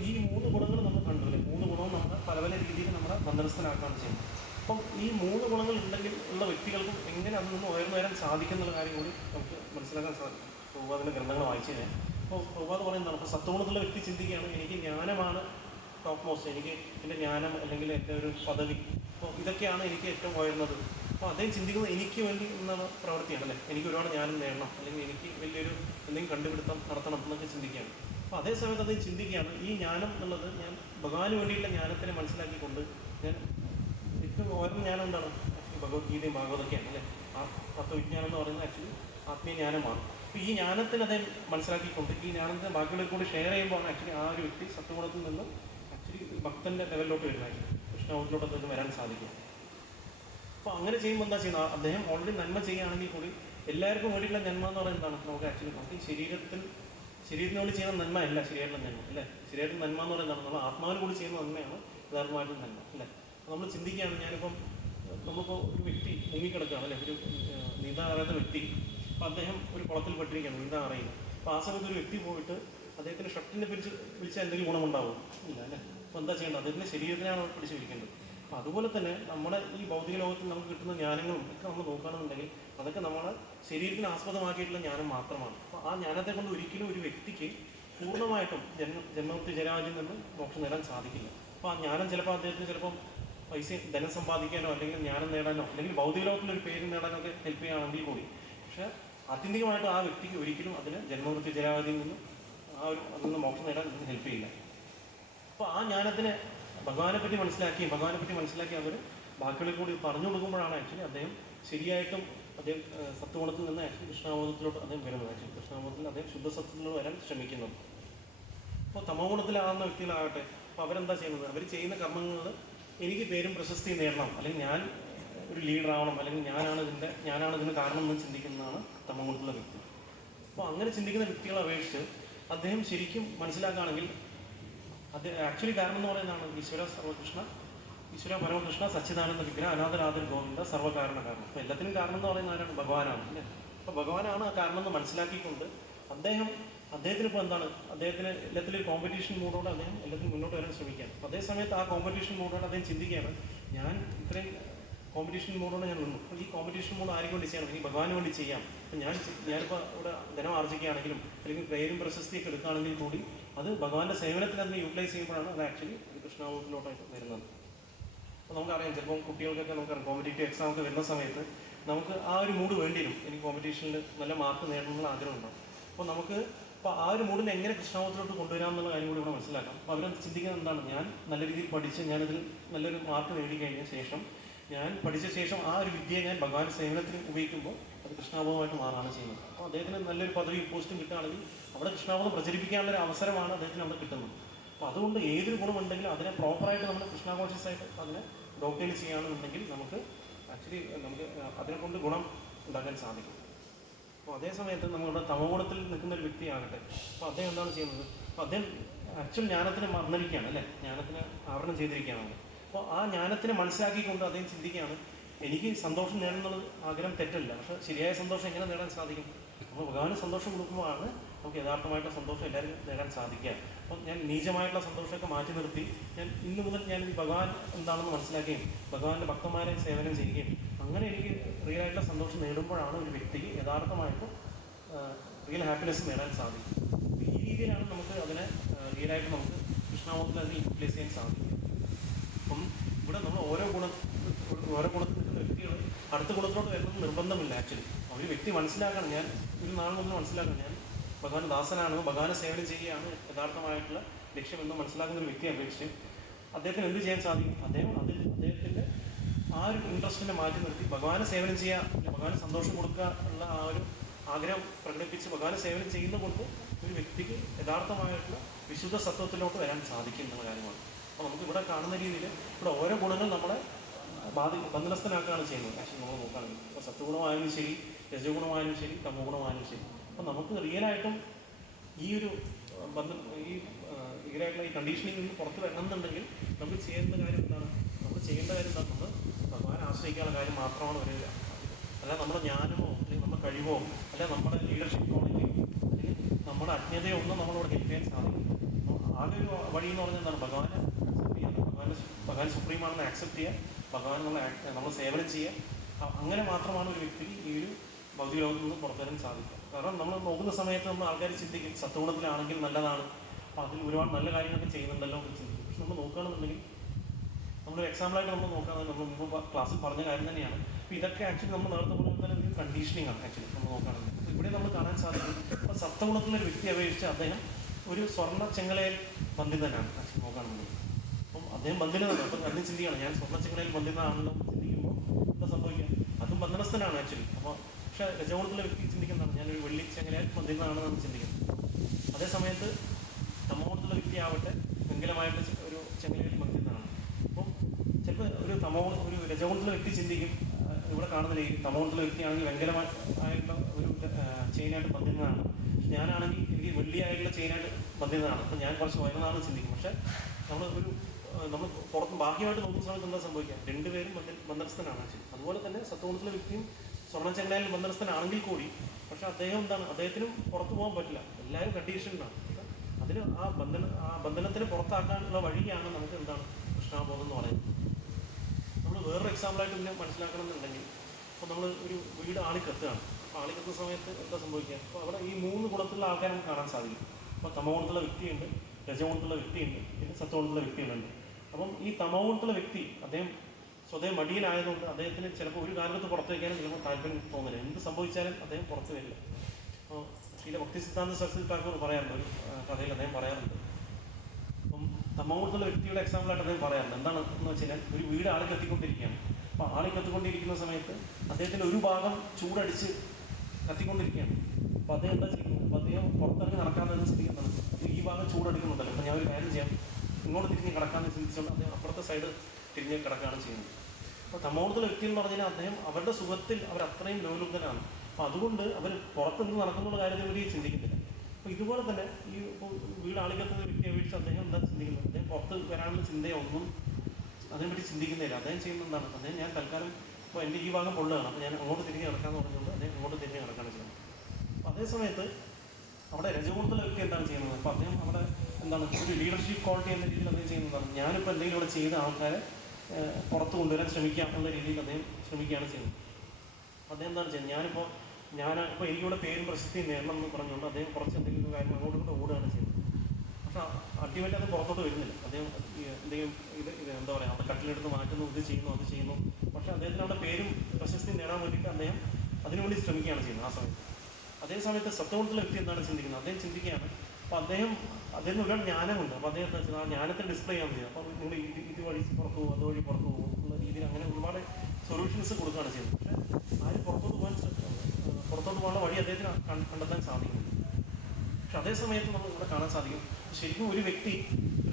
ഈ 3 ഗുണങ്ങൾ നമ്മൾ കണ്ടുല്ലേ, 3 ഗുണവും നമ്മൾ പല രീതിയിൽ നമ്മളെ ബന്ധനസ്ഥനാക്കുകയാണ് ചെയ്യുന്നത്. അപ്പം ഈ 3 ഗുണങ്ങൾ ഉണ്ടെങ്കിൽ ഉള്ള വ്യക്തികൾക്കും എങ്ങനെ അതിൽ നിന്ന് ഉയർന്നു വരാൻ സാധിക്കുന്നുള്ള കാര്യം കൂടി നമുക്ക് മനസ്സിലാക്കാൻ സാധിക്കും. പ്രഭുപാദിൻ്റെ ഗ്രന്ഥങ്ങൾ വായിച്ചു കഴിഞ്ഞാൽ അപ്പോൾ പ്രഭുപാദ് പറയുന്നതാണ്, അപ്പോൾ സത്വഗുണത്തിലുള്ള വ്യക്തി ചിന്തിക്കുകയാണ് എനിക്ക് ജ്ഞാനമാണ് ടോപ്പ് മോസ്റ്റ്, എനിക്ക് എൻ്റെ ജ്ഞാനം അല്ലെങ്കിൽ എൻ്റെ ഒരു പദവി, അപ്പോൾ ഇതൊക്കെയാണ് എനിക്ക് ഏറ്റവും ഉയർന്നത്. അപ്പോൾ അദ്ദേഹം ചിന്തിക്കുന്നത് എനിക്ക് വേണ്ടി എന്നുള്ള പ്രവൃത്തിയാണ് അല്ലേ, എനിക്ക് ഒരുപാട് ജ്ഞാനം നേടണം അല്ലെങ്കിൽ എനിക്ക് വലിയൊരു എന്തെങ്കിലും കണ്ടുപിടുത്തം നടത്തണം എന്നൊക്കെ ചിന്തിക്കുകയാണ്. അപ്പോൾ അതേ സമയത്ത് അദ്ദേഹം ചിന്തിക്കുകയാണ് ഈ ജ്ഞാനം എന്നുള്ളത് ഞാൻ ഭഗവാന് വേണ്ടിയിട്ടുള്ള ജ്ഞാനത്തിനെ മനസ്സിലാക്കിക്കൊണ്ട് ഞാൻ നമുക്ക് ഓരോ ജ്ഞാനം എന്താണ്? ആക്ച്വലി ഭഗവത്ഗീതയും ഭാഗവതൊക്കെയാണ് അല്ലേ? ആ തത്വവിജ്ഞാനം എന്ന് പറയുന്നത് ആക്ച്വലി ആത്മീയ ജ്ഞാനമാണ്. അപ്പോൾ ഈ ജ്ഞാനത്തിന് അദ്ദേഹം മനസ്സിലാക്കിക്കൊണ്ട് ഈ ജ്ഞാനത്തെ ബാക്കിയുള്ളവർ കൂടി ഷെയർ ചെയ്യുമ്പോഴാണ് ആക്ച്വലി ആ ഒരു വ്യക്തി സത്വഗുണത്തിൽ നിന്ന് ആക്ച്വലി ഭക്തൻ്റെ ലെവലിലോട്ട് വരുന്നത്, കൃഷ്ണാവത്തിലോട്ട് നിന്ന് വരാൻ സാധിക്കും. അപ്പോൾ അങ്ങനെ ചെയ്യുമ്പോൾ എന്താ ചെയ്യുന്നത്? അദ്ദേഹം ഓൾറെഡി നന്മ ചെയ്യുകയാണെങ്കിൽ കൂടി എല്ലാവർക്കും വേണ്ടിയിട്ടുള്ള നന്മ എന്ന് പറയുന്നത് എന്താണ്? നമുക്ക് ആക്ച്വലി നമുക്ക് ഈ ശരീരത്തിന് വേണ്ടി ചെയ്യുന്ന നന്മ അല്ല ശരിയായിട്ടുള്ള നന്മ അല്ലേ? ശരിയായിട്ടുള്ള നന്മ എന്ന് പറയുന്നത് നമ്മൾ ആത്മാവിന് കൂടി ചെയ്യുന്ന നന്മയാണ് യഥാർത്ഥമായിട്ടുള്ള നന്മ അല്ലേ? നമ്മൾ ചിന്തിക്കുകയാണ്, നമ്മളിപ്പോൾ ഒരു വ്യക്തി മുങ്ങിക്കിടക്കുകയാണ് അല്ലേ? ഒരു നീന്താൻ അറിയാത്ത വ്യക്തി, അപ്പോൾ അദ്ദേഹം ഒരു കുളത്തിൽ പെട്ടിരിക്കുകയാണ്, നീന്താൻ അറിയില്ല. അപ്പോൾ ആ സമയത്ത് ഒരു വ്യക്തി പോയിട്ട് അദ്ദേഹത്തിൻ്റെ ഷർട്ടിനെ പിടിച്ചാൽ എന്തെങ്കിലും ഗുണമുണ്ടാവും? ഇല്ല അല്ലേ? അപ്പോൾ എന്താ ചെയ്യേണ്ടത്? അദ്ദേഹത്തിൻ്റെ ശരീരത്തിനാണ് പിടിച്ച് പിടിക്കേണ്ടത്. അപ്പോൾ അതുപോലെ തന്നെ നമ്മുടെ ഈ ഭൗതിക ലോകത്തിൽ നമുക്ക് കിട്ടുന്ന ജ്ഞാനങ്ങളും ഒക്കെ നമ്മൾ നോക്കുകയാണെന്നുണ്ടെങ്കിൽ അതൊക്കെ നമ്മുടെ ശരീരത്തിന് ആസ്പദമാക്കിയിട്ടുള്ള ജ്ഞാനം മാത്രമാണ്. അപ്പോൾ ആ ജ്ഞാനത്തെ കൊണ്ട് ഒരിക്കലും ഒരു വ്യക്തിക്ക് പൂർണ്ണമായിട്ടും ജന്മമുക്തി ജരാജിൽ നിന്ന് മോക്ഷം നേടാൻ സാധിക്കില്ല. അപ്പോൾ ആ ജ്ഞാനം ചിലപ്പോൾ അദ്ദേഹത്തിന് പൈസ ധനം സമ്പാദിക്കാനോ അല്ലെങ്കിൽ ജ്ഞാനം നേടാനോ അല്ലെങ്കിൽ ഭൗതിക ലോകത്തിലൊരു പേര് നേടാനോ ഒക്കെ ഹെൽപ്പ് ചെയ്യുകയാണെങ്കിൽ കൂടി, പക്ഷേ ആത്യന്തികമായിട്ട് ആ വ്യക്തിക്ക് ഒരിക്കലും അതിന് ജന്മമൃത്യു ജരാജിയിൽ നിന്ന് അതിൽ നിന്ന് മോക്ഷം നേടാൻ ഹെൽപ്പ് ചെയ്യില്ല. അപ്പോൾ ആ ജ്ഞാനത്തിന് ഭഗവാനെ പറ്റി മനസ്സിലാക്കി അവർ ബാക്കിയുള്ള കൂടി പറഞ്ഞു കൊടുക്കുമ്പോഴാണ് ആക്ച്വലി അദ്ദേഹം ശരിയായിട്ടും അദ്ദേഹം സത്വഗുണത്തിൽ നിന്ന് ആക്ച്വലി കൃഷ്ണാബോധത്തിലോട്ട് അദ്ദേഹം വരുന്നത്. ആക്ച്വലി കൃഷ്ണാബോധത്തിൽ അദ്ദേഹം ശുദ്ധസത്വത്തിലോട്ട് വരാൻ ശ്രമിക്കുന്നത്. അപ്പോൾ തമോഗുണത്തിലാകുന്ന വ്യക്തികളാകട്ടെ, അപ്പോൾ അവരെന്താ ചെയ്യുന്നത്? അവർ ചെയ്യുന്ന കർമ്മങ്ങൾ എനിക്ക് പേരും പ്രശസ്തിയും നേടണം, അല്ലെങ്കിൽ ഞാൻ ഒരു ലീഡർ ആവണം, അല്ലെങ്കിൽ ഞാനാണ് ഇതിന് കാരണം എന്ന് ചിന്തിക്കുന്നതാണ് തമോഗുണത്തിലുള്ള വ്യക്തി. അപ്പോൾ അങ്ങനെ ചിന്തിക്കുന്ന വ്യക്തികളെ അപേക്ഷിച്ച് അദ്ദേഹം ശരിക്കും മനസ്സിലാക്കുകയാണെങ്കിൽ അത് ആക്ച്വലി കാരണം എന്ന് പറയുന്നതാണ് ഈശ്വര പരമകൃഷ്ണ സച്ചിദാനന്ദ വിഗ്രഹ അനാഥരാധൻ ഗോവിന്ദ സർവ്വകാരണ കാരണം. അപ്പോൾ എല്ലാത്തിനും കാരണം എന്ന് പറയുന്ന ആരാണ്? ഭഗവാനാണ് അല്ലേ? അപ്പോൾ ഭഗവാനാണ് ആ കാരണം എന്ന് മനസ്സിലാക്കിക്കൊണ്ട് അദ്ദേഹത്തിന് ഇപ്പോൾ എന്താണ്? അദ്ദേഹത്തിന് എല്ലാത്തിലും കോമ്പറ്റീഷൻ മൂഡോടെ അദ്ദേഹം എല്ലാത്തിനും മുന്നോട്ട് വരാൻ ശ്രമിക്കുകയാണ്. അപ്പോൾ അതേ സമയത്ത് ആ കോമ്പറ്റീഷൻ മൂഡോടെ അദ്ദേഹം ചിന്തിക്കുകയാണ്, ഞാൻ ഇത്രയും കോമ്പറ്റീഷൻ മൂഡോടെ ഞാൻ നിന്നു. അപ്പോൾ ഈ കോമ്പറ്റീഷൻ മൂഡ് ആർക്ക് വേണ്ടി ചെയ്യണം? എനിക്ക് ഭഗവാന് വേണ്ടി ചെയ്യാം. അപ്പോൾ ഞാനിപ്പോൾ ഇവിടെ ധനം ആർജിക്കുകയാണെങ്കിലും അല്ലെങ്കിൽ പേരും പ്രശസ്തിയൊക്കെ എടുക്കുകയാണെങ്കിൽ കൂടി അത് ഭഗവാന്റെ സേവനത്തിൽ അതിനെ യൂട്ടിലൈസ് ചെയ്യുമ്പോഴാണ് അത് ആക്ച്വലി ഒരു കൃഷ്ണാബോധത്തിലോട്ടായിട്ട് വരുന്നത്. അപ്പോൾ നമുക്കറിയാം, ചിലപ്പോൾ കുട്ടികൾക്കൊക്കെ നമുക്കറിയാം കോമ്പറ്റേറ്റീവ് എക്സാം ഒക്കെ വരുന്ന സമയത്ത് നമുക്ക് ആ ഒരു മൂഡ് വേണ്ടി വരും. എനിക്ക് കോമ്പറ്റീഷനിൽ നല്ല മാർക്ക് നേടണമെന്നുള്ള ആഗ്രഹം ഉണ്ടാകും. അപ്പോൾ ആ ഒരു മൂഡിനെ എങ്ങനെ കൃഷ്ണാബോധത്തിലോട്ട് കൊണ്ടുവരാമെന്നുള്ള കാര്യം കൂടി ഇവിടെ മനസ്സിലാക്കാം. അപ്പോൾ അവർ ചിന്തിക്കുന്നത് എന്താണ്? ഞാൻ നല്ല രീതിയിൽ പഠിച്ച് ഞാനിതിൽ നല്ലൊരു മാർക്ക് നേടിക്കഴിഞ്ഞ ശേഷം ഞാൻ പഠിച്ച ശേഷം ആ ഒരു വിദ്യയെ ഞാൻ ഭഗവാന്റെ സേവനത്തിന് ഉപയോഗിക്കുമ്പോൾ അത് കൃഷ്ണാബോധമായിട്ട് മാറാണ് ചെയ്യുന്നത്. അപ്പോൾ അദ്ദേഹത്തിന് നല്ലൊരു പദവി പോസ്റ്റും കിട്ടുകയാണെങ്കിൽ അവിടെ കൃഷ്ണാബോധം പ്രചരിപ്പിക്കാനുള്ള ഒരു അവസരമാണ് അദ്ദേഹത്തിന് അവിടെ കിട്ടുന്നത്. അപ്പോൾ അതുകൊണ്ട് ഏതൊരു ഗുണമുണ്ടെങ്കിലും അതിനെ പ്രോപ്പറായിട്ട് നമ്മൾ കൃഷ്ണ കോൺഷ്യസായിട്ട് അതിനെ ഡോക്ടേൽ ചെയ്യുകയാണെന്നുണ്ടെങ്കിൽ നമുക്ക് അതിനെക്കൊണ്ട് ഗുണം ഉണ്ടാക്കാൻ സാധിക്കും. അപ്പോൾ അതേ സമയത്ത് നമ്മളുടെ തമോഗുണത്തിൽ നിൽക്കുന്ന ഒരു വ്യക്തിയാകട്ടെ, അപ്പോൾ അദ്ദേഹം എന്താണ് ചെയ്യുന്നത്? അപ്പോൾ അദ്ദേഹം ആക്ച്വൽ ജ്ഞാനത്തിനെ മറന്നിരിക്കുകയാണ് അല്ലേ? ജ്ഞാനത്തിന് ആവരണം ചെയ്തിരിക്കുകയാണ്. അപ്പോൾ ആ ജ്ഞാനത്തിനെ മനസ്സിലാക്കിക്കൊണ്ട് അദ്ദേഹം ചിന്തിക്കുകയാണ്, എനിക്ക് സന്തോഷം നേടുന്നത് ആഗ്രഹം തെറ്റല്ല, പക്ഷേ ശരിയായ സന്തോഷം എങ്ങനെ നേടാൻ സാധിക്കും? നമ്മൾ ഭഗവാന് സന്തോഷം കൊടുക്കുമ്പോഴാണ് നമുക്ക് യഥാർത്ഥമായിട്ടുള്ള സന്തോഷം എല്ലാവരും നേടാൻ സാധിക്കുക. അപ്പം ഞാൻ നീചമായിട്ടുള്ള സന്തോഷമൊക്കെ മാറ്റി നിർത്തി ഇന്ന് മുതൽ ഞാൻ ഭഗവാൻ എന്താണെന്ന് മനസ്സിലാക്കുകയും ഭഗവാന്റെ ഭക്തന്മാരെ സേവനം ചെയ്യുകയും അങ്ങനെ എനിക്ക് റിയൽ ആയിട്ടുള്ള സന്തോഷം നേടുമ്പോഴാണ് ഒരു വ്യക്തിക്ക് യഥാർത്ഥമായിട്ട് റിയൽ ഹാപ്പിനെസ് നേടാൻ സാധിക്കും. ഈ രീതിയിലാണ് നമുക്ക് അതിനെ റിയലായിട്ട് നമുക്ക് കൃഷ്ണാബോധത്തിൽ അതിനെ യൂട്ടിലൈസ് ചെയ്യാൻ സാധിക്കും. അപ്പം ഇവിടെ നമ്മൾ ഓരോ ഗുണത്തിൽ നിൽക്കുന്ന വ്യക്തികൾ അടുത്ത ഗുണത്തിലോട്ട് വരുന്നത് നിർബന്ധമില്ല. ആക്ച്വലി ഒരു വ്യക്തി മനസ്സിലാക്കണം, ഞാൻ ഒരു നാൾ മുതൽ മനസ്സിലാക്കണം, ഞാൻ ഭഗവാൻ ദാസനാണ്, ഭഗവാനെ സേവനം ചെയ്യുകയാണ് യഥാർത്ഥമായിട്ടുള്ള ലക്ഷ്യമെന്ന് മനസ്സിലാക്കുന്ന ഒരു വ്യക്തിയെ അപേക്ഷിച്ച് അദ്ദേഹത്തിന് എന്ത് ചെയ്യാൻ സാധിക്കും? അദ്ദേഹത്തിൻ്റെ ആ ഒരു ഇൻട്രസ്റ്റിനെ മാറ്റി നിർത്തി ഭഗവാനെ സേവനം ചെയ്യുക, ഭഗവാന് സന്തോഷം കൊടുക്കുക ഉള്ള ആ ഒരു ആഗ്രഹം പ്രകടിപ്പിച്ച് ഭഗവാനെ സേവനം ചെയ്യുന്നത് കൊണ്ട് ഒരു വ്യക്തിക്ക് യഥാർത്ഥമായിട്ടുള്ള വിശുദ്ധ സത്വത്തിലോട്ട് വരാൻ സാധിക്കും എന്നുള്ള കാര്യമാണ്. അപ്പോൾ നമുക്ക് ഇവിടെ കാണുന്ന രീതിയിൽ ഇവിടെ ഓരോ ഗുണങ്ങൾ നമ്മളെ ബന്ധനസ്ഥനാക്കുകയാണ് ചെയ്യുന്നത്. ആക്ച്വലി നമ്മൾ നോക്കുകയാണെങ്കിൽ ഇപ്പോൾ സത്വഗുണമായാലും ശരി, രജഗുണമായാലും ശരി, തമോഗുണമായാലും ശരി, അപ്പോൾ നമുക്ക് റിയലായിട്ടും ഈ ഒരു റിയലായിട്ടുള്ള ഈ കണ്ടീഷനിൽ നിന്ന് പുറത്ത് വരണമെന്നുണ്ടെങ്കിൽ നമുക്ക് ചെയ്യേണ്ട കാര്യം എന്താണ്? നമ്മൾ ഭഗവാനെ ആശ്രയിക്കാനുള്ള കാര്യം മാത്രമാണ് വരിക. അല്ല നമ്മുടെ ജ്ഞാനമോ അല്ലെങ്കിൽ നമ്മുടെ കഴിവോ അല്ല നമ്മുടെ ലീഡർഷിപ്പോ അല്ലെങ്കിൽ നമ്മുടെ അജ്ഞതയോ ഒന്നും നമ്മളോട് ഹെൽപ്പ് ചെയ്യാൻ സാധിക്കും. ആകെ ഒരു വഴി എന്ന് പറഞ്ഞാൽ എന്താണ്? ഭഗവാനെ അക്സെപ്റ്റ് ചെയ്യുക, ഭഗവാൻ സുപ്രീമാണെന്ന് ആക്സെപ്റ്റ് ചെയ്യുക, ഭഗവാൻ നമ്മൾ സേവനം ചെയ്യുക. അങ്ങനെ മാത്രമാണ് ഒരു വ്യക്തിക്ക് ഈ ഒരു ഭൗതിക ലോകത്തിൽ നിന്ന് പുറത്തുവരാൻ സാധിക്കുക. കാരണം നമ്മൾ നോക്കുന്ന സമയത്ത് നമ്മൾ ആൾക്കാർ ചിന്തിക്കും സത്വഗുണത്തിലാണെങ്കിൽ നല്ലതാണ്, അപ്പോൾ അതിൽ ഒരുപാട് നല്ല കാര്യങ്ങളൊക്കെ ചെയ്യുന്നുണ്ടല്ലോ എന്ന് ചിന്തിക്കും. പക്ഷെ നമ്മൾ നോക്കുകയാണെന്നുണ്ടെങ്കിൽ നമ്മളൊരു എക്സാമ്പിളായിട്ട് നമ്മൾ നോക്കുകയാണെങ്കിൽ നമ്മൾ മുമ്പ് ക്ലാസ്സിൽ പറഞ്ഞ കാര്യം തന്നെയാണ്. അപ്പോൾ ഇതൊക്കെ ആക്ച്വലി നമ്മൾ നേരത്തെ പോലെ തന്നെ ഒരു കണ്ടീഷനിങ് ആണ്. ആക്ച്വലി നമ്മൾ നോക്കുകയാണെങ്കിൽ അപ്പോൾ ഇവിടെ നമ്മൾ കാണാൻ സാധിക്കും, അപ്പോൾ സത്വഗുണത്തിലൊരു വ്യക്തി അപേക്ഷിച്ച് അദ്ദേഹം ഒരു സ്വർണ്ണ ചെങ്ങലയിൽ ബന്ധിതനാണ് ആക്ച്വലി നോക്കുകയാണെങ്കിൽ. അപ്പം അദ്ദേഹം ബന്ധിതനാണ്. അപ്പം അദ്ദേഹം ചിന്തിക്കണം, ഞാൻ സ്വർണ്ണച്ചങ്ങലയിൽ ബന്ധിതനാണെന്ന് ചിന്തിക്കുമ്പോൾ എന്താ സംഭവിക്കുക? അതും ബന്ധനസ്ഥനാണ് ആക്ച്വലി. അപ്പോൾ പക്ഷേ രജോഗുണത്തിലെ വ്യക്തി ചിന്തിക്കുന്നതാണ്, ഞാനൊരു വെള്ളിച്ചങ്ങലയിൽ ബന്ധിതനാണെന്നാണ് ചിന്തിക്കുന്നത്. അതേ സമയത്ത് തമോഗുണത്തിലെ വ്യക്തി ആവട്ടെ വെങ്കലമായിട്ട് ഒരു ചങ്ങലയിൽ ബന്ധിതനാണ്. അപ്പം ചിലപ്പോൾ ഒരു രജോഗുണത്തിലെ വ്യക്തി ചിന്തിക്കും, ഇവിടെ കാണുന്നില്ല, ഈ തമോഗുണത്തിലെ വ്യക്തിയാണെങ്കിൽ വെങ്കലമായിട്ടുള്ള ഒരു ചെയിനായിട്ട് ബന്ധിതനാണ്, ഞാനാണെങ്കിൽ എനിക്ക് വെള്ളിയായിട്ടുള്ള ചെയിനായിട്ട് ബന്ധിതനാണ്, അപ്പം ഞാൻ കുറച്ച് ഉയർന്നതാണെന്ന് ചിന്തിക്കും. പക്ഷേ നമ്മൾ പുറത്ത് ബാഹ്യമായിട്ട് നോക്കുന്ന സമയത്ത് എന്താ സംഭവിക്കുക? രണ്ടുപേരും ബന്ധനസ്ഥനാണ്. അതുപോലെ തന്നെ സത്വഗുണത്തിലെ വ്യക്തിയും സ്വർണ്ണച്ചങ്ങലയിൽ ബന്ധനസ്ഥനാണെങ്കിൽ കൂടി പക്ഷെ അദ്ദേഹം എന്താണ്, അദ്ദേഹത്തിനും പുറത്തു പോകാൻ പറ്റില്ല, എല്ലാവരും കണ്ടീഷനിലാണ്. അതിന് ആ ബന്ധനത്തിന് പുറത്താക്കാനുള്ള വഴിയാണ് നമുക്ക് എന്താണ് കൃഷ്ണാബോധം എന്ന് പറയുന്നത്. നമ്മൾ വേറൊരു എക്സാമ്പിളായിട്ട് ഇതിനെ മനസ്സിലാക്കണമെന്നുണ്ടെങ്കിൽ, അപ്പോൾ നമ്മൾ ഒരു വീട് ആളിക്കത്തുകയാണ്. അപ്പോൾ ആളിക്കത്തുന്ന സമയത്ത് എന്താ സംഭവിക്കുക? അപ്പോൾ അവിടെ ഈ 3 ഗുണത്തിലുള്ള ആൾക്കാരെ നമുക്ക് കാണാൻ സാധിക്കും. അപ്പോൾ തമോഗുണത്തിലുള്ള വ്യക്തിയുണ്ട്, രജോഗുണത്തിലുള്ള വ്യക്തിയുണ്ട്, പിന്നെ സത്വഗുണത്തിലുള്ള വ്യക്തികളുണ്ട്. അപ്പം ഈ തമോഗുണത്തിലുള്ള വ്യക്തി അദ്ദേഹം സ്വതേ മടിയനായതുകൊണ്ട് അദ്ദേഹത്തിന് ചിലപ്പോൾ ഒരു കാലത്ത് പുറത്തു വയ്ക്കാനും ചിലപ്പോൾ താല്പര്യം തോന്നില്ല. എന്ത് സംഭവിച്ചാലും അദ്ദേഹം പുറത്തു വരില്ല. അപ്പോൾ ശ്രീല ഭക്തി സിദ്ധാന്ത സരസ്വതി ഠാക്കൂർ പറയാറുണ്ട്, ഒരു കഥയിൽ അദ്ദേഹം പറയാറുണ്ട്. അപ്പം തമോഗുണത്തിലുള്ള വ്യക്തിയുടെ എക്സാമ്പിളായിട്ട് അദ്ദേഹം പറയാറുണ്ട്. എന്താണെന്ന് വെച്ച് കഴിഞ്ഞാൽ, ഒരു വീട് ആളി കത്തിക്കൊണ്ടിരിക്കുകയാണ്. അപ്പോൾ ആളി കത്തിക്കൊണ്ടിരിക്കുന്ന സമയത്ത് അദ്ദേഹത്തിൻ്റെ ഒരു ഭാഗം ചൂടടിച്ച് കത്തിക്കൊണ്ടിരിക്കുകയാണ്. അപ്പോൾ അദ്ദേഹം എന്താ ചെയ്യുന്നത്? അപ്പോൾ അദ്ദേഹം പുറത്തിറങ്ങി നടക്കാമെന്ന് ചിന്തിക്കുന്നുണ്ട്. ഈ ഭാഗം ചൂടെടുക്കുന്നുണ്ടല്ലോ, അപ്പോൾ ഞാൻ ഒരു കാര്യം ചെയ്യാം, ഇങ്ങോട്ട് തിരിഞ്ഞ് കിടക്കാമെന്ന് ചിന്തിച്ചുകൊണ്ട് അദ്ദേഹം അപ്പുറത്തെ സൈഡ് തിരിഞ്ഞ് കിടക്കുകയാണ് ചെയ്യുന്നത്. അപ്പോൾ തമോഗുണത്തിലെ വ്യക്തി എന്ന് പറഞ്ഞാൽ അദ്ദേഹം അവരുടെ സുഖത്തിൽ അവർ അത്രയും ലോലുബ്ധനാണ്. അപ്പോൾ അതുകൊണ്ട് അവർ പുറത്തുനിന്ന് നടക്കുന്നുള്ള കാര്യത്തെ പറ്റി ചിന്തിക്കുന്നില്ല. അപ്പോൾ ഇതുപോലെ തന്നെ ഈ ഇപ്പോൾ വീട് ആളിക്കത്തുന്ന വ്യക്തിയെ വീഴ്ച അദ്ദേഹം എന്താ ചിന്തിക്കുന്നത്? അദ്ദേഹം പുറത്ത് വരാനുള്ള ചിന്തയൊന്നും അതിനെപ്പറ്റി ചിന്തിക്കുന്നില്ല. അദ്ദേഹം ചെയ്യുന്നത് എന്താണ്? അദ്ദേഹം ഞാൻ തൽക്കാലം ഇപ്പോൾ എൻ്റെ ഈ ഭാഗം പൊള്ളുകയാണ്, അപ്പോൾ ഞാൻ അങ്ങോട്ട് തിരിഞ്ഞ് കിടക്കാമെന്ന് പറഞ്ഞുകൊണ്ട് അദ്ദേഹം അങ്ങോട്ട് തിരിഞ്ഞ് കിടക്കുകയാണ് ചെയ്യുന്നത്. അപ്പോൾ അതേ സമയത്ത് അവിടെ രജോഗുണത്തിലെ വ്യക്തി എന്താണ് ചെയ്യുന്നത്? അപ്പോൾ അദ്ദേഹം അവിടെ എന്താണ് ഒരു ലീഡർഷിപ്പ് ക്വാളിറ്റി എന്ന രീതിയിൽ അദ്ദേഹം ചെയ്യുന്നതാണ്. ഞാനിപ്പോൾ എന്തെങ്കിലും ഇവിടെ ചെയ്ത ആൾക്കാരെ പുറത്ത് കൊണ്ടുവരാൻ ശ്രമിക്കാം എന്നുള്ള രീതിയിൽ അദ്ദേഹം ശ്രമിക്കുകയാണ് ചെയ്യുന്നത്. അദ്ദേഹം എന്താണ് ചെയ്യുന്നത്? ഞാനിപ്പോൾ എനിക്കിവിടെ പേരും പ്രശസ്തിയും നേടണം എന്ന് പറഞ്ഞുകൊണ്ട് അദ്ദേഹം കുറച്ച് എന്തെങ്കിലും കാര്യം അങ്ങോട്ടും കൂടെ ഓടുകയാണ് ചെയ്യുന്നത്. പക്ഷേ അൾട്ടിമേറ്റ് അത് പുറത്തോട്ട് വരുന്നില്ല. അദ്ദേഹം എന്തെങ്കിലും ഇത് എന്താ പറയുക, അവിടെ കട്ടിലെടുത്ത് മാറ്റുന്നു, ഇത് ചെയ്യുന്നു, അത് ചെയ്യുന്നു. പക്ഷേ അദ്ദേഹത്തിന് അവിടെ പേരും പ്രശസ്തിയും നേടാൻ വേണ്ടിയിട്ട് അദ്ദേഹം അതിനുവേണ്ടി ശ്രമിക്കുകയാണ് ചെയ്യുന്നത് ആ സമയത്ത്. അതേ സമയത്ത് സത്വഗുണത്തിലെ വ്യക്തി എന്താണ് ചിന്തിക്കുന്നത്? അദ്ദേഹം ചിന്തിക്കുകയാണ്, അപ്പോൾ അദ്ദേഹത്തിന് ഒരുപാട് ജ്ഞാനമുണ്ട്. അപ്പോൾ അദ്ദേഹം എന്താ വെച്ചാൽ ആ ജ്ഞാനത്തെ ഡിസ്പ്ലേ ചെയ്യാൻ ചെയ്യുന്നത്. അപ്പോൾ നിങ്ങൾ ഇത് വഴി പുറത്തു പോകും, അതുവഴി പുറത്തു പോകും എന്നുള്ള രീതിയിൽ അങ്ങനെ ഒരുപാട് സൊല്യൂഷൻസ് കൊടുക്കുകയാണ് ചെയ്യുന്നത്. പക്ഷേ ആരും പുറത്തോട്ട് പോകാനുള്ള വഴി അദ്ദേഹത്തിന് കണ്ടെത്താൻ സാധിക്കും. പക്ഷെ അതേ സമയത്ത് നമുക്ക് ഇവിടെ കാണാൻ സാധിക്കും, ശരിക്കും ഒരു വ്യക്തി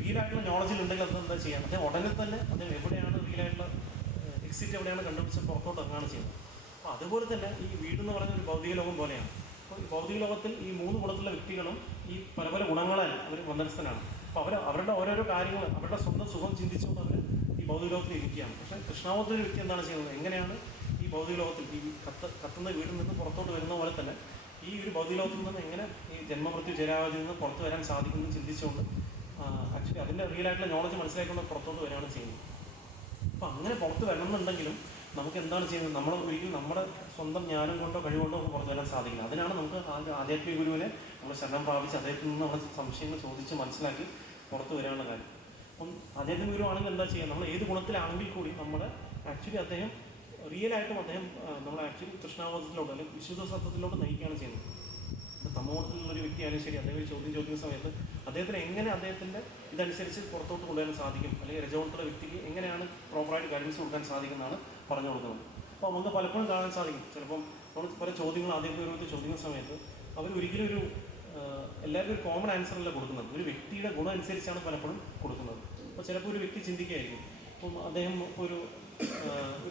റിയലായിട്ടുള്ള നോളജിലുണ്ടെങ്കിൽ അത് എന്താ ചെയ്യാൻ, അദ്ദേഹം ഉടനെ തന്നെ അദ്ദേഹം എവിടെയാണ് റിയലായിട്ടുള്ള എക്സിറ്റ് എവിടെയാണ് കണ്ടുപിടിച്ച് പുറത്തോട്ട് ഇറങ്ങുകയാണ് ചെയ്യുന്നത്. അപ്പോൾ അതുപോലെ തന്നെ ഈ വീട് എന്ന് പറയുന്ന ഒരു ഭൗതിക ലോകം പോലെയാണ്. അപ്പോൾ ഈ ഭൗതിക ലോകത്തിൽ ഈ 3 ഗുണത്തിലുള്ള വ്യക്തികളും ഈ പല പല ഗുണങ്ങളാൽ അവർ ബന്ധനസ്ഥനാണ്. അപ്പോൾ അവരുടെ ഓരോരോ കാര്യങ്ങൾ അവരുടെ സ്വന്തം സുഖം ചിന്തിച്ചുകൊണ്ട് അവർ ഈ ഭൗതിക ലോകത്തിൽ ഇരിക്കുകയാണ്. പക്ഷേ കൃഷ്ണാവത്തിലെ വ്യക്തി എന്താണ് ചെയ്യുന്നത്? എങ്ങനെയാണ് ഈ ഭൗതിക ലോകത്തിൽ ഈ കത്തുന്ന വീട്ടിൽ നിന്ന് പുറത്തോട്ട് വരുന്ന പോലെ തന്നെ ഈ ഒരു ഭൗതിക ലോകത്തിൽ നിന്ന് എങ്ങനെ ഈ ജന്മമൃത്യു ജരാവധിയിൽ നിന്ന് പുറത്ത് വരാൻ സാധിക്കുമെന്ന് ചിന്തിച്ചുകൊണ്ട് ആക്ച്വലി അതിൻ്റെ റിയലായിട്ടുള്ള നോളജ് മനസ്സിലാക്കിക്കൊണ്ട് പുറത്തോട്ട് വരികയാണ് ചെയ്യുന്നത്. അപ്പോൾ അങ്ങനെ പുറത്ത് വരണമെന്നുണ്ടെങ്കിലും നമുക്ക് എന്താണ് ചെയ്യുന്നത്? നമ്മൾ ഒരിക്കലും നമ്മുടെ സ്വന്തം ജ്ഞാനം കൊണ്ടോ കഴിവുകൊണ്ടോ നമുക്ക് പുറത്ത് വരാൻ സാധിക്കില്ല. അതിനാണ് നമുക്ക് ആധ്യാത്മിക ഗുരുവിനെ നമ്മൾ ശരണം പ്രാപിച്ച് അദ്ദേഹത്തിൽ നിന്ന് നമ്മൾ സംശയങ്ങൾ ചോദിച്ച് മനസ്സിലാക്കി പുറത്ത് വരാനുള്ള കാര്യം. അപ്പം ആധ്യാത്മിക ഗുരു ആണെങ്കിൽ എന്താ ചെയ്യുക? നമ്മൾ ഏത് ഗുണത്തിലാണെങ്കിൽ കൂടി നമ്മുടെ ആക്ച്വലി അദ്ദേഹം റിയലായിട്ടും അദ്ദേഹം നമ്മൾ ആക്ച്വലി കൃഷ്ണാബോധത്തിലോട്ട് അല്ലെങ്കിൽ വിശുദ്ധ സത്യത്തിലോട്ട് നയിക്കുകയാണ് ചെയ്യുന്നത്. തമോഗുണത്തിലുള്ളൊരു വ്യക്തിയായാലും ശരി, അദ്ദേഹം ഒരു ചോദ്യം ചോദിക്കുന്ന സമയത്ത് അദ്ദേഹത്തിന് എങ്ങനെ അദ്ദേഹത്തിൻ്റെ ഇതനുസരിച്ച് പുറത്തോട്ട് കൊണ്ടുവരാൻ സാധിക്കും, അല്ലെങ്കിൽ രജോഗുണത്തിലുള്ള വ്യക്തിക്ക് എങ്ങനെയാണ് പ്രോപ്പറായിട്ട് ഗൈഡൻസ് കൊടുക്കാൻ സാധിക്കുന്നതാണ് പറഞ്ഞു കൊടുക്കുന്നത്. അപ്പോൾ നമുക്ക് പലപ്പോഴും കാണാൻ സാധിക്കും, ചിലപ്പം നമ്മൾ പല ചോദ്യങ്ങൾ ആധ്യാത്മിക ചോദിക്കുന്ന സമയത്ത് അവർ ഒരിക്കലും എല്ലാവർക്കും ഒരു കോമൺ ആൻസറല്ല കൊടുക്കുന്നത്, ഒരു വ്യക്തിയുടെ ഗുണം അനുസരിച്ചാണ് പലപ്പോഴും കൊടുക്കുന്നത്. അപ്പോൾ ചിലപ്പോൾ ഒരു വ്യക്തി ചിന്തിക്കുകയായിരിക്കും, ഇപ്പം അദ്ദേഹം ഒരു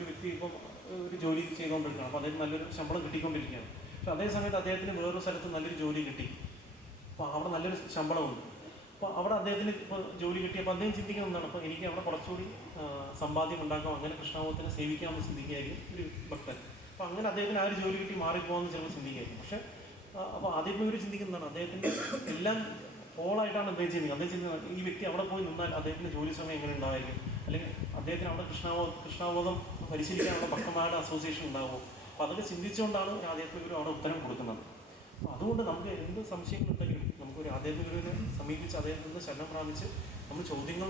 വ്യക്തി ഇപ്പം ഒരു ജോലി ചെയ്തുകൊണ്ടിരിക്കുകയാണ്, അപ്പോൾ അദ്ദേഹം നല്ലൊരു ശമ്പളം കിട്ടിക്കൊണ്ടിരിക്കുകയാണ്. പക്ഷെ അതേ സമയത്ത് അദ്ദേഹത്തിന് വേറൊരു സ്ഥലത്ത് നല്ലൊരു ജോലി കിട്ടി, അപ്പോൾ അവിടെ നല്ലൊരു ശമ്പളമുണ്ട്. അപ്പോൾ അവിടെ അദ്ദേഹത്തിന് ഇപ്പോൾ ജോലി കിട്ടിയപ്പോൾ അദ്ദേഹം ചിന്തിക്കുന്ന എന്താണ്, അപ്പോൾ എനിക്ക് അവിടെ കുറച്ചുകൂടി സമ്പാദ്യം ഉണ്ടാക്കാം, അങ്ങനെ കൃഷ്ണാവത്തിനെ സേവിക്കാമെന്ന് ചിന്തിക്കുകയായിരിക്കും ഒരു ഭക്തൻ. അപ്പോൾ അങ്ങനെ അദ്ദേഹത്തിന് ആ ഒരു ജോലി കിട്ടി മാറിപ്പോകാമെന്ന് ചിലപ്പോൾ ചിന്തിക്കുകയായിരിക്കും. പക്ഷേ അപ്പോൾ ആദ്യം ഒരു ചിന്തിക്കുന്നതാണ്, അദ്ദേഹത്തിൻ്റെ എല്ലാം ഹോളായിട്ടാണ് അദ്ദേഹം ചിന്തിക്കുന്നത്. ഈ വ്യക്തി അവിടെ പോയി നിന്നാൽ അദ്ദേഹത്തിൻ്റെ ജോലി സമയം എങ്ങനെ ഉണ്ടായിരിക്കും, അല്ലെങ്കിൽ അദ്ദേഹത്തിന് അവിടെ കൃഷ്ണാബോധം പരിശീലിക്കാനുള്ള ഭക്തന്മാരുടെ അസോസിയേഷൻ ഉണ്ടാകുമോ? അപ്പോൾ അതൊക്കെ ചിന്തിച്ചുകൊണ്ടാണ് ആധ്യാത്മിക ഗുരു അവിടെ ഉത്തരം കൊടുക്കുന്നത്. അപ്പോൾ അതുകൊണ്ട് നമുക്ക് എന്ത് സംശയങ്ങളുണ്ടെങ്കിലും നമുക്കൊരു ആധ്യാത്മിക ഗുരുവിനെ സമീപിച്ച് അദ്ദേഹത്തിൽ നിന്ന് ശരണം പ്രാപിച്ച് നമ്മൾ ചോദ്യങ്ങൾ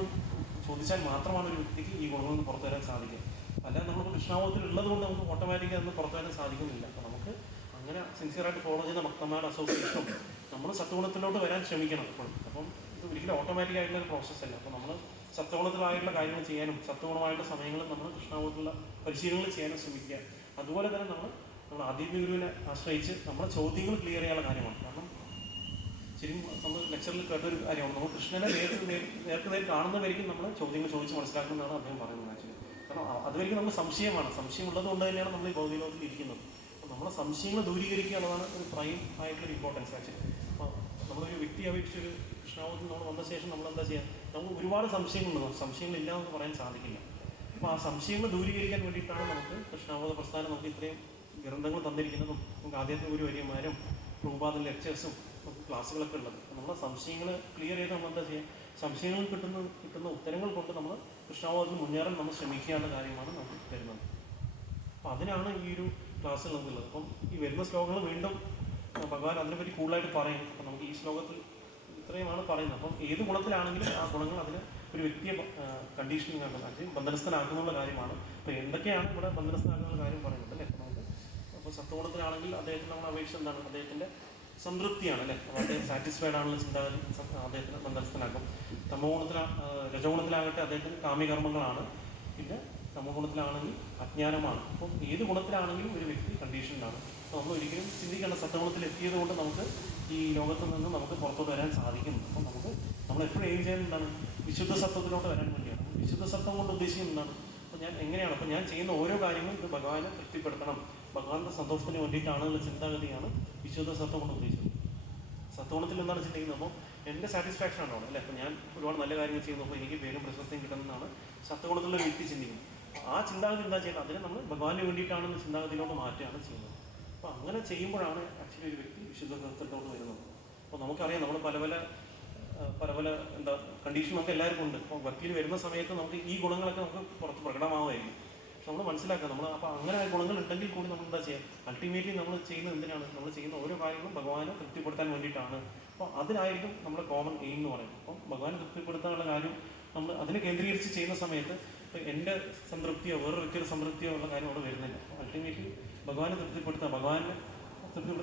ചോദിച്ചാൽ മാത്രമാണ് ഒരു വ്യക്തിക്ക് ഈ ഗുണങ്ങളിൽ നിന്ന് പുറത്തു വരാൻ സാധിക്കുക. അല്ലാതെ നമ്മൾ കൃഷ്ണാബോധത്തിൽ ഉള്ളത് കൊണ്ട് നമുക്ക് ഓട്ടോമാറ്റിക്കായി അതിന് പുറത്തു വരാൻ സാധിക്കുന്നില്ല. അപ്പോൾ നമുക്ക് അങ്ങനെ സിൻസിയറായിട്ട് ഫോളോ ചെയ്യുന്ന ഭക്തന്മാരുടെ അസോസിയേഷനും നമ്മൾ സത്വഗുണത്തിലോട്ട് വരാൻ ശ്രമിക്കണം. അപ്പം ഇത് ഒരിക്കലും ഒരിക്കലും ഓട്ടോമാറ്റിക് ആയിട്ടുള്ള ഒരു പ്രോസസ്സല്ല. അപ്പോൾ നമ്മൾ സത്വഗുണത്തിലായിട്ടുള്ള കാര്യങ്ങൾ ചെയ്യാനും സത്വഗുണമായിട്ടുള്ള സമയങ്ങളിൽ നമ്മൾ കൃഷ്ണാവോധത്തിലുള്ള പരിശീലനങ്ങൾ ചെയ്യാനും ശ്രമിക്കുക. അതുപോലെ തന്നെ നമ്മൾ ആധ്യാത്മിക ഗുരുവിനെ ആശ്രയിച്ച് നമ്മുടെ ചോദ്യങ്ങൾ ക്ലിയർ ചെയ്യാനുള്ള കാര്യമാണ്. കാരണം ശരിക്കും നമ്മൾ ലെക്ചറിൽ കേട്ടൊരു കാര്യമാണ്, നമ്മൾ കൃഷ്ണനെ നേർ കാണുന്നവരിക്കും നമ്മൾ ചോദ്യങ്ങൾ ചോദിച്ച് മനസ്സിലാക്കുന്നതാണ് അദ്ദേഹം പറയുന്നത് ആക്ച്വലി. കാരണം അതുവരെയും നമുക്ക് സംശയമാണ്, സംശയമുള്ളത് കൊണ്ട് തന്നെയാണ് നമ്മൾ ഈ ഭൗതിക ലോകത്തിൽ ഇരിക്കുന്നത്. അപ്പോൾ നമ്മളെ സംശയങ്ങൾ ദൂരീകരിക്കുക എന്നുള്ളതാണ് ഒരു പ്രൈം ആയിട്ടുള്ളൊരു ഇമ്പോർട്ടൻസ് ആക്ച്വലി. അപ്പോൾ നമ്മളൊരു വ്യക്തിയെ അപേക്ഷിച്ചൊരു കൃഷ്ണാവോധത്തിൽ നമ്മൾ വന്ന ശേഷം നമ്മൾ എന്താ ചെയ്യുക, നമുക്ക് ഒരുപാട് സംശയങ്ങളുണ്ട്, സംശയങ്ങളില്ല എന്ന് പറയാൻ സാധിക്കില്ല. അപ്പോൾ ആ സംശയങ്ങൾ ദൂരീകരിക്കാൻ വേണ്ടിയിട്ടാണ് നമുക്ക് കൃഷ്ണാവോധ പ്രസ്ഥാനം നമുക്ക് ഇത്രയും ഗ്രന്ഥങ്ങൾ തന്നിരിക്കുന്നതും നമുക്ക് ആധ്യാത്മിക ഗുരു വര്യന്മാരും പ്രഭുപാദ ലെക്ചേഴ്സും ക്ലാസ്സുകളൊക്കെ ഉള്ളത്. നമ്മളെ സംശയങ്ങൾ ക്ലിയർ ചെയ്ത് നമ്മൾ എന്താ ചെയ്യുക, സംശയങ്ങളിൽ കിട്ടുന്ന ഉത്തരങ്ങൾ കൊണ്ട് നമ്മൾ കൃഷ്ണാവോധത്തിൽ മുന്നേറാൻ നമ്മൾ ശ്രമിക്കാനുള്ള കാര്യമാണ് നമുക്ക് തരുന്നത്. അപ്പോൾ അതിനാണ് ഈ ഒരു ക്ലാസ്സിൽ നമുക്കുള്ളത്. അപ്പം ഈ വരുന്ന ശ്ലോകങ്ങൾ വീണ്ടും ഭഗവാൻ അതിനെപ്പറ്റി കൂടുതലായിട്ട് പറയും. അപ്പം നമുക്ക് ഈ ശ്ലോകത്തിൽ ഇത്രയുമാണ് പറയുന്നത്. അപ്പം ഏത് ഗുണത്തിലാണെങ്കിലും ആ ഗുണങ്ങൾ അതിന് ഒരു വ്യക്തിയെ കണ്ടീഷനിങ് ആക്കുന്നത്, അത് ബന്ധനസ്ഥനാക്കുന്നുള്ള കാര്യമാണ്. അപ്പോൾ എന്തൊക്കെയാണ് ഇവിടെ ബന്ധനസ്ഥനാക്കുന്ന കാര്യം പറയുന്നത് അല്ലേ. അപ്പോൾ നമുക്ക് അപ്പോൾ സത്വഗുണത്തിലാണെങ്കിൽ അദ്ദേഹത്തിന് നമ്മൾ അപേക്ഷ എന്താണ്, അദ്ദേഹത്തിൻ്റെ സംതൃപ്തിയാണ് അല്ലേ, അപ്പോൾ അദ്ദേഹം സാറ്റിസ്ഫൈഡ് ആണെന്നുള്ള ചിന്താഗതി അദ്ദേഹത്തിന് ബന്ധനസ്ഥനാക്കും. രജഗുണത്തിലാകട്ടെ അദ്ദേഹത്തിന് കാമ്യകർമ്മങ്ങളാണ്, പിന്നെ തമോഗുണത്തിലാണെങ്കിൽ അജ്ഞാനമാണ്. അപ്പം ഏത് ഗുണത്തിലാണെങ്കിലും ഒരു വ്യക്തി കണ്ടീഷനിലാണ്. അപ്പോൾ നമ്മൾ ഒരിക്കലും ചിന്തിക്കേണ്ട സത്വഗുണത്തിൽ എത്തിയത് കൊണ്ട് നമുക്ക് ഈ ലോകത്ത് നിന്ന് നമുക്ക് പുറത്തോട്ട് വരാൻ സാധിക്കുന്നു. അപ്പം നമ്മൾ എപ്പോഴും എയിം ചെയ്യുന്നത് എന്താണ്, വിശുദ്ധ സത്വത്തിലോട്ട് വരാൻ വേണ്ടിയാണ്. വിശുദ്ധ സത്വം കൊണ്ട് ഉദ്ദേശിക്കുന്നത് എന്താണ്, അപ്പോൾ ഞാൻ എങ്ങനെയാണ്, അപ്പോൾ ഞാൻ ചെയ്യുന്ന ഓരോ കാര്യങ്ങളും ഇത് ഭഗവാനെ തൃപ്തിപ്പെടുത്തണം, ഭഗവാന്റെ സന്തോഷത്തിന് വേണ്ടിയിട്ടാണെന്നുള്ള ചിന്താഗതിയാണ് വിശുദ്ധ സത്വം കൊണ്ട് ഉദ്ദേശിക്കുന്നത്. സത്വഗുണത്തിൽ എന്താണ് ചിന്തിക്കുന്നത്, അപ്പോൾ എൻ്റെ സാറ്റിസ്ഫാക്ഷൻ ആണോ അല്ലേ, അപ്പോൾ ഞാൻ ഒരുപാട് നല്ല കാര്യങ്ങൾ ചെയ്യുന്നു, അപ്പോൾ എനിക്ക് പേരും പ്രശസ്തിയും കിട്ടുന്നതാണ് സത്വഗുണത്തിലുള്ള വ്യക്തി ചിന്തിക്കുന്നത്. ആ ചിന്താഗതി എന്താ ചെയ്യുന്നത്, അതിനെ നമ്മൾ ഭഗവാന് വേണ്ടിയിട്ടാണെന്ന ചിന്താഗതിയിലോട്ട് മാറ്റുകയാണ് ചെയ്യുന്നത്. അപ്പോൾ അങ്ങനെ ചെയ്യുമ്പോഴാണ് ആക്ച്വലി ഒരു വ്യക്തി വിശുദ്ധ സത്വത്തിലോട്ട് വരുന്നത്. അപ്പോൾ നമുക്കറിയാം നമ്മൾ പല പല എന്താ കണ്ടീഷൻ നമുക്ക് എല്ലാവർക്കും ഉണ്ട്. അപ്പോൾ വർക്കിൽ വരുന്ന സമയത്ത് നമുക്ക് ഈ ഗുണങ്ങളൊക്കെ നമുക്ക് പുറത്ത് പ്രകടമാവുമായിരിക്കും. പക്ഷെ നമ്മൾ മനസ്സിലാക്കുക നമ്മൾ അപ്പോൾ അങ്ങനെ ഗുണങ്ങൾ ഉണ്ടെങ്കിൽ കൂടി നമ്മൾ എന്താ ചെയ്യുക, അൾട്ടിമേറ്റ്ലി നമ്മൾ ചെയ്യുന്നത് എന്തിനാണ്, നമ്മൾ ചെയ്യുന്ന ഓരോ കാര്യങ്ങളും ഭഗവാനെ തൃപ്തിപ്പെടുത്താൻ വേണ്ടിയിട്ടാണ്. അപ്പോൾ അതിനായിരിക്കും നമ്മുടെ കോമൺ എയിം എന്ന് പറയുന്നത്. അപ്പം ഭഗവാനെ തൃപ്തിപ്പെടുത്താനുള്ള കാര്യം നമ്മൾ അതിനെ കേന്ദ്രീകരിച്ച് ചെയ്യുന്ന സമയത്ത് ഇപ്പോൾ എൻ്റെ സംതൃപ്തിയോ വേറൊരു വ്യക്തിയുടെ സംതൃപ്തിയോ ഉള്ള കാര്യം അവിടെ വരുന്നില്ല. അൾട്ടിമേറ്റ്ലി ഭഗവാനെ തൃപ്തിപ്പെടുത്താൻ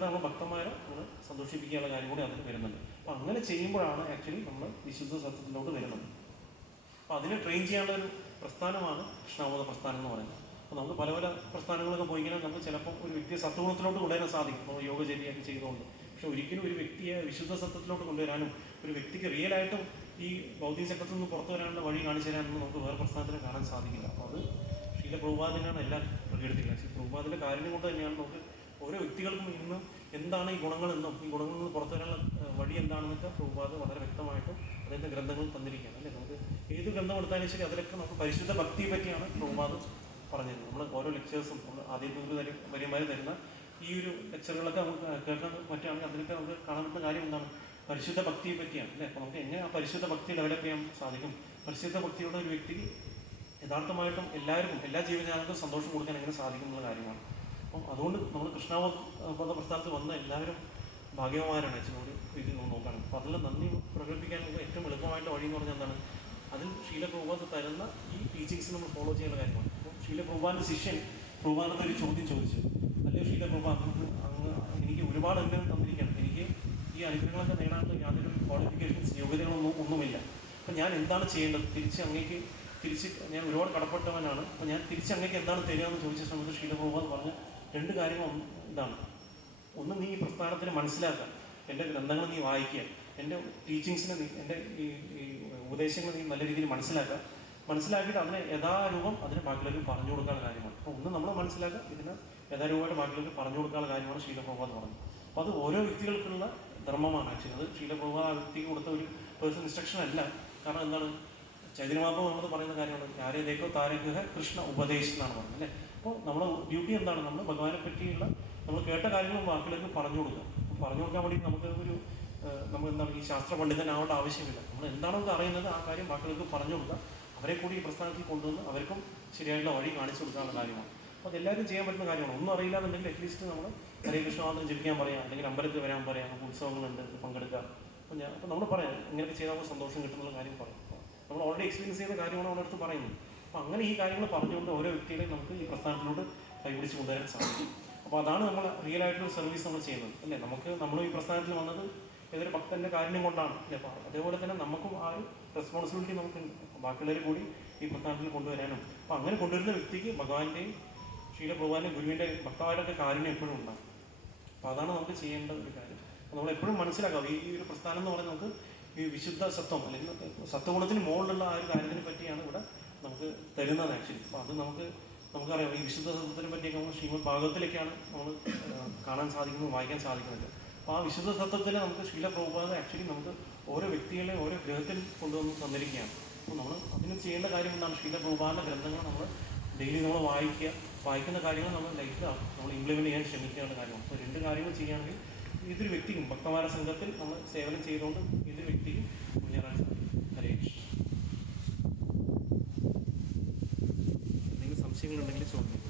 നമ്മൾ ഭക്തന്മാരെ നമ്മൾ സന്തോഷിപ്പിക്കാനുള്ള കാര്യം കൂടി അതിന് വരുന്നുണ്ട്. അപ്പോൾ അങ്ങനെ ചെയ്യുമ്പോഴാണ് ആക്ച്വലി നമ്മൾ വിശുദ്ധ സത്യത്തിലോട്ട് വരുന്നത്. അപ്പോൾ അതിനെ ട്രെയിൻ ചെയ്യാനുള്ള ഒരു പ്രസ്ഥാനമാണ് കൃഷ്ണാവോധ പ്രസ്ഥാനം എന്ന് പറയുന്നത്. അപ്പോൾ നമുക്ക് പല പ്രസ്ഥാനങ്ങളൊക്കെ പോയി കഴിഞ്ഞാൽ നമുക്ക് ചിലപ്പോൾ ഒരു വ്യക്തിയെ സത്വഗുണത്തിലോട്ട് കൊണ്ടുവരാൻ സാധിക്കും നമ്മൾ യോഗചര്യയൊക്കെ ചെയ്തുകൊണ്ട്. പക്ഷെ ഒരിക്കലും ഒരു വ്യക്തിയെ വിശുദ്ധ സത്യത്തിലോട്ട് കൊണ്ടുവരാനും ഒരു വ്യക്തിക്ക് റിയലായിട്ടും ഈ ഭൗതിക ചക്രത്തിൽ നിന്ന് പുറത്തു വരാനുള്ള വഴി കാണിച്ചു തരാനൊന്നും നമുക്ക് വേറെ പ്രസ്ഥാനത്തിന് കാണാൻ സാധിക്കില്ല. അപ്പോൾ അത് ശീല പ്രഭുപാദിനാണ് എല്ലാം പ്രകീർത്തിക്കുന്നത്. പ്രഭുപാദിൻ്റെ കാര്യം കൊണ്ട് തന്നെയാണ് നമുക്ക് ഓരോ വ്യക്തികൾക്കും ഇന്ന് എന്താണ് ഈ ഗുണങ്ങളെന്നും ഈ ഗുണങ്ങളിൽ നിന്ന് പുറത്തു വരാനുള്ള വഴി എന്താണെന്നൊക്കെ പ്രഭുപാദ് വളരെ വ്യക്തമായിട്ടും അദ്ദേഹത്തിൻ്റെ ഗ്രന്ഥങ്ങൾ തന്നിരിക്കുകയാണ് അല്ലേ. നമുക്ക് ഏത് ഗ്രന്ഥം എടുത്താലും ശരി അതിലൊക്കെ നമുക്ക് പരിശുദ്ധ ഭക്തിയെ പറ്റിയാണ് പ്രഭുപാദ് പറഞ്ഞത്. നമ്മൾ ഓരോ ലെക്ചേഴ്സും നമ്മൾ ആദ്യത്തെ വര്യന്മാർ തരുന്ന ഈ ഒരു ലെക്ചറുകളൊക്കെ നമുക്ക് കേൾക്കാൻ പറ്റുകയാണെങ്കിൽ അതിലൊക്കെ നമുക്ക് കാണാൻ പറ്റുന്ന കാര്യം എന്താണ്, പരിശുദ്ധ ഭക്തിയെ പറ്റിയാണ് അല്ലേ. അപ്പോൾ നമുക്ക് എങ്ങനെ ആ പരിശുദ്ധ ഭക്തി ഡെവലപ്പ് ചെയ്യാൻ സാധിക്കും, പരിശുദ്ധ ഭക്തിയുടെ ഒരു വ്യക്തിക്ക് യഥാർത്ഥമായിട്ടും എല്ലാവർക്കും എല്ലാ ജീവജാലങ്ങൾക്കും സന്തോഷം കൊടുക്കാൻ എങ്ങനെ സാധിക്കും എന്നുള്ള കാര്യമാണ്. അപ്പം അതുകൊണ്ട് നമ്മൾ കൃഷ്ണാവോധ പ്രസ്ഥാനത്തിൽ വന്ന എല്ലാവരും ഭാഗ്യവാന്മാരാണ് ആക്ച്വലി രീതിയിൽ നമ്മൾ നോക്കുകയാണ്. അപ്പോൾ അതിൽ നന്ദി പ്രകടിപ്പിക്കാനുള്ള ഏറ്റവും എളുപ്പമായിട്ട് വഴി എന്ന് പറഞ്ഞാൽ എന്താണ്, അതിൽ ശീല പ്രഭുപാദ് തരുന്ന ഈ ടീച്ചിങ്സ് നമ്മൾ ഫോളോ ചെയ്യുന്ന കാര്യമാണ്. അപ്പോൾ ശീല പ്രഭുപാദിൻ്റെ ശിഷ്യൻ പ്രഭുപാദത്തെ ഒരു ചോദ്യം ചോദിച്ചു, അല്ലയോ ശീല പ്രഭുപാദ്, എനിക്ക് ഒരുപാട് അനുഗ്രഹം തന്നിരിക്കുകയാണ്, എനിക്ക് ഈ അനുഗ്രഹങ്ങളൊക്കെ നേടാനുള്ള യാതൊരു ക്വാളിഫിക്കേഷൻസ് ഒന്നുമില്ല. അപ്പം ഞാൻ എന്താണ് ചെയ്യേണ്ടത്, തിരിച്ച് ഞാൻ ഒരുപാട് കടപ്പെട്ടവനാണ്, അപ്പോൾ ഞാൻ അങ്ങേക്ക് എന്താണ് തരിക എന്ന് ചോദിച്ച സമയത്ത് ശീല പ്രഭുപാദ് പറഞ്ഞ രണ്ട് കാര്യങ്ങൾ ഇതാണ്. ഒന്ന്, നീ ഈ പ്രസ്ഥാനത്തിന് മനസ്സിലാക്കുക, എൻ്റെ ഗ്രന്ഥങ്ങൾ നീ വായിക്കുക, എൻ്റെ ടീച്ചിങ്സിനെ നീ എൻ്റെ ഈ ഉപദേശങ്ങൾ നീ നല്ല രീതിയിൽ മനസ്സിലാക്കിയിട്ട് അതിനെ യഥാരൂപം അതിന് ബാക്കിലേക്ക് പറഞ്ഞു കൊടുക്കാനുള്ള കാര്യമാണ്. അപ്പോൾ ഒന്ന് നമ്മൾ മനസ്സിലാക്കുക, ഇതിന് യഥാരൂപമായിട്ട് ബാക്കിലേക്ക് പറഞ്ഞു കൊടുക്കാനുള്ള കാര്യമാണ് ശീല പ്രഭുപാദ് പറഞ്ഞത്. അപ്പോൾ അത് ഓരോ വ്യക്തികൾക്കുള്ള ധർമ്മമാണ് ആക്ച്വലി. അത് ശീല പ്രഭുപാദ് ആ വ്യക്തിക്ക് കൊടുത്ത ഒരു പേഴ്സണൽ ഇൻസ്ട്രക്ഷൻ അല്ല. കാരണം എന്താണ്, ചൈതന്യമാർഗ്ഗം നമ്മൾ പറയുന്ന കാര്യമാണ്, ആരേതേക്കോ താരഗ്രഹ കൃഷ്ണ ഉപദേശം എന്നാണ് പറയുന്നത് അല്ലേ. അപ്പോൾ നമ്മുടെ ഡ്യൂട്ടി എന്താണ്, നമ്മൾ ഭഗവാനെ പറ്റിയുള്ള നമ്മൾ കേട്ട കാര്യങ്ങളും ബാക്കിലേക്ക് പറഞ്ഞു കൊടുക്കാൻ വേണ്ടി നമുക്ക് എന്താണ് ഈ ശാസ്ത്ര പണ്ഡിതനാവേണ്ട ആവശ്യമില്ല. നമ്മൾ എന്താണോ അറിയുന്നത് ആ കാര്യം ബാക്കിലേക്ക് പറഞ്ഞു കൊടുക്കുക, അവരെ കൂടി ഈ പ്രസ്ഥാനത്തിൽ കൊണ്ടുവന്ന് അവർക്കും ശരിയായിട്ടുള്ള വഴി കാണിച്ചു കൊടുക്കാനുള്ള കാര്യമാണ്. അപ്പോൾ അതെല്ലാവരും ചെയ്യാൻ പറ്റുന്ന കാര്യമാണ്. ഒന്നും അറിയില്ല എന്നുണ്ടെങ്കിൽ അറ്റ്ലീസ്റ്റ് നമ്മൾ ഹരേ കൃഷ്ണ മാത്രം ജപിക്കാൻ പറയാം, അല്ലെങ്കിൽ അമ്പലത്തിൽ വരാൻ പറയാം, നമുക്ക് ഉത്സവങ്ങളുണ്ട് പങ്കെടുക്കുക. അപ്പോൾ നമ്മൾ പറയാം ഇങ്ങനെയൊക്കെ ചെയ്താൽ നമുക്ക് സന്തോഷം കിട്ടുന്നുള്ള കാര്യം പറയാം. നമ്മൾ ഓൾറെഡി എക്സ്പീരിയൻസ് ചെയ്യുന്ന കാര്യമാണ് അവിടെ അടുത്ത് പറയുന്നത്. അപ്പോൾ അങ്ങനെ ഈ കാര്യങ്ങൾ പറഞ്ഞുകൊണ്ട് ഓരോ വ്യക്തികളെയും നമുക്ക് ഈ പ്രസ്ഥാനത്തിലോട്ട് കൈപിടിച്ച് കൊണ്ടുവരാൻ സാധിക്കും. അപ്പോൾ അതാണ് നമ്മൾ റിയൽ ആയിട്ടുള്ള സർവീസ് നമ്മൾ ചെയ്യുന്നത് അല്ലേ. നമ്മൾ ഈ പ്രസ്ഥാനത്തിൽ വന്നത് ഏതൊരു ഭക്തൻ്റെ കാരുണ്യം കൊണ്ടാണ് അല്ലേ? അപ്പോൾ അതേപോലെ തന്നെ നമുക്കും ആ ഒരു റെസ്പോൺസിബിലിറ്റി നമുക്കുണ്ട്. ബാക്കിയുള്ളവർ കൂടി ഈ പ്രസ്ഥാനത്തിൽ കൊണ്ടുവരാനും. അപ്പോൾ അങ്ങനെ കൊണ്ടുവരുന്ന വ്യക്തിക്ക് ഭഗവാന്റെയും ശീലപ്രഭുവാന്റെയും ഗുരുവിൻ്റെ ഭക്തന്മാരൊക്കെ കാരുണ്യം എപ്പോഴും ഉണ്ടാകും. അപ്പോൾ അതാണ് നമുക്ക് ചെയ്യേണ്ട ഒരു കാര്യം. അപ്പോൾ നമ്മൾ എപ്പോഴും മനസ്സിലാക്കാം ഈ ഒരു പ്രസ്ഥാനം എന്ന് പറയുന്നത് നമുക്ക് ഈ വിശുദ്ധ സത്വം അല്ലെങ്കിൽ സത്വഗുണത്തിന് മുകളിലുള്ള ആ ഒരു കാര്യത്തിനെ പറ്റിയാണ് ഇവിടെ നമുക്ക് തരുന്നത് ആക്ച്വലി. അപ്പോൾ അത് നമുക്കറിയാം ഈ വിശുദ്ധ സത്വത്തിനെ പറ്റിയൊക്കെ നമ്മൾ ശ്രീമദ് ഭാഗവതത്തിലേക്കാണ് നമ്മൾ കാണാൻ സാധിക്കുന്നത്, വായിക്കാൻ സാധിക്കുന്നത്. അപ്പോൾ ആ വിശുദ്ധ സത്വത്തിൽ നമുക്ക് ശീലപ്രഭുപാദ ആക്ച്വലി നമുക്ക് ഓരോ വ്യക്തികളെ ഓരോ ഗ്രഹത്തിൽ കൊണ്ടുവന്ന് തന്നിരിക്കുകയാണ്. അപ്പോൾ നമ്മൾ അതിന് ചെയ്യേണ്ട കാര്യം എന്താണ്? ശീലപ്രഭുപാദ ഗ്രന്ഥങ്ങൾ നമ്മൾ ഡെയിലി നമ്മൾ വായിക്കുന്ന കാര്യങ്ങൾ നമ്മൾ ലൈഫിൽ നമ്മൾ ഇംപ്ലിമെൻറ്റ് ചെയ്യാൻ ശ്രമിക്കേണ്ട കാര്യമാണ്. അപ്പോൾ രണ്ട് കാര്യങ്ങൾ ചെയ്യുകയാണെങ്കിൽ ഏതൊരു വ്യക്തിക്കും ഭക്തന്മാരുടെ സംഘത്തിൽ നമ്മൾ സേവനം ചെയ്തുകൊണ്ട് ഏതൊരു വ്യക്തിക്കും മുന്നേറാൻ സാധിക്കും. ഹരേ കൃഷ്ണ. എന്തെങ്കിലും സംശയങ്ങളുണ്ടെങ്കിൽ ചോദിക്കും.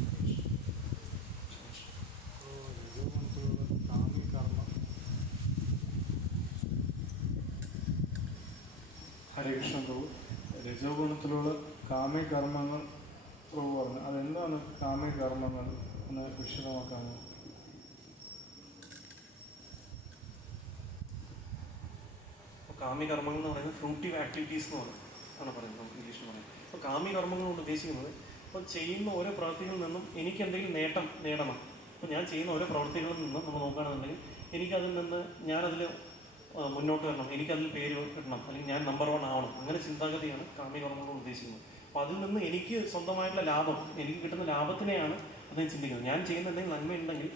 ഹരേ കൃഷ്ണ പ്രഭു, രജോ ഗുണത്തിലുള്ള കാമ്യകർമ്മങ്ങൾ പ്രഭു പറഞ്ഞു. അതെന്താണ് കാമ്യകർമ്മങ്ങൾ എന്ന് വിശദമാക്കാമോ? കാമ്യകർമ്മങ്ങൾ എന്ന് പറയുന്നത് ഫ്രൂട്ടീവ് ആക്ടിവിറ്റീസ് ആണ് പറയുന്നത്, നമുക്ക് ഇംഗ്ലീഷിൽ പറയുന്നത്. അപ്പോൾ കാമ്യകർമ്മങ്ങൾ കൊണ്ട് ഉദ്ദേശിക്കുന്നത് ഇപ്പോൾ ചെയ്യുന്ന ഓരോ പ്രവൃത്തികളിൽ നിന്നും എനിക്ക് എന്തെങ്കിലും നേട്ടം നേടണം. അപ്പോൾ ഞാൻ ചെയ്യുന്ന ഓരോ പ്രവൃത്തികളിൽ നിന്നും നമ്മൾ നോക്കുകയാണെന്നുണ്ടെങ്കിൽ എനിക്കതിൽ നിന്ന് ഞാനതിൽ മുന്നോട്ട് വരണം, എനിക്കതിൽ പേര് കിട്ടണം, അല്ലെങ്കിൽ ഞാൻ നമ്പർ 1 ആവണം. അങ്ങനെ ചിന്താഗതിയാണ് കാമ്യകർമ്മങ്ങൾ ഉദ്ദേശിക്കുന്നത്. അപ്പോൾ അതിൽ നിന്ന് എനിക്ക് സ്വന്തമായിട്ടുള്ള ലാഭം, എനിക്ക് കിട്ടുന്ന ലാഭത്തിനെയാണ് അദ്ദേഹം ചിന്തിക്കുന്നത്. ഞാൻ ചെയ്യുന്ന എന്തെങ്കിലും നന്മയുണ്ടെങ്കിൽ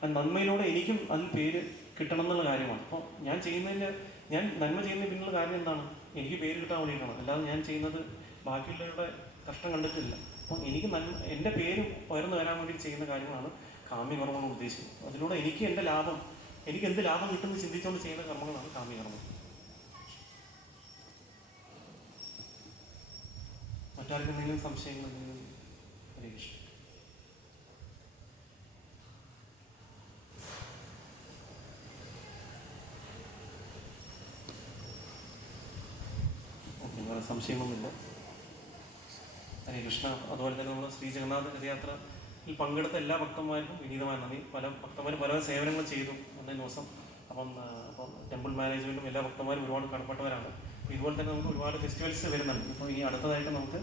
ആ നന്മയിലൂടെ എനിക്കും അതിൽ പേര് കിട്ടണം എന്നുള്ള കാര്യമാണ്. അപ്പോൾ ഞാൻ നന്മ ചെയ്യുന്നതിന് പിന്നിലുള്ള കാര്യം എന്താണ്? എനിക്ക് പേര് കിട്ടാൻ വേണ്ടിയിട്ടാണ്. അല്ലാതെ ഞാൻ ചെയ്യുന്നത് ബാക്കിയുള്ളവരുടെ കഷ്ടം കണ്ടിട്ടില്ല. അപ്പോൾ എനിക്ക് എൻ്റെ പേര് ഉയർന്നു വരാൻ വേണ്ടി ചെയ്യുന്ന കാര്യങ്ങളാണ് കാമ്യകർമ്മങ്ങൾ ഉദ്ദേശിക്കുന്നത്. അതിലൂടെ എനിക്ക് എന്ത് ലാഭം കിട്ടുമെന്ന് ചിന്തിച്ചുകൊണ്ട് ചെയ്യുന്ന കർമ്മങ്ങളാണ് കാമ്യകർമ്മം. മറ്റാർക്കും എന്തെങ്കിലും സംശയങ്ങളുണ്ടെങ്കിൽ ഹരേ കൃഷ്ണ. വേറെ സംശയമൊന്നുമില്ല. ഹരേ കൃഷ്ണ. അതുപോലെ തന്നെ നമ്മൾ ശ്രീ ജഗന്നാഥ രഥയാത്രയിൽ പങ്കെടുത്ത എല്ലാ ഭക്തന്മാർക്കും വിനീതമായ നന്ദി. പല ഭക്തന്മാരും പല സേവനങ്ങൾ ചെയ്തു അന്നേ ദിവസം. അപ്പം ടെമ്പിൾ മാനേജ്മെൻറ്റും എല്ലാ ഭക്തന്മാരും ഒരുപാട് കടപ്പെട്ടവരാണ്. അപ്പോൾ ഇതുപോലെ തന്നെ നമുക്ക് ഒരുപാട് ഫെസ്റ്റിവൽസ് വരുന്നുണ്ട്. ഇപ്പോൾ ഇനി അടുത്തതായിട്ട് നമുക്ക്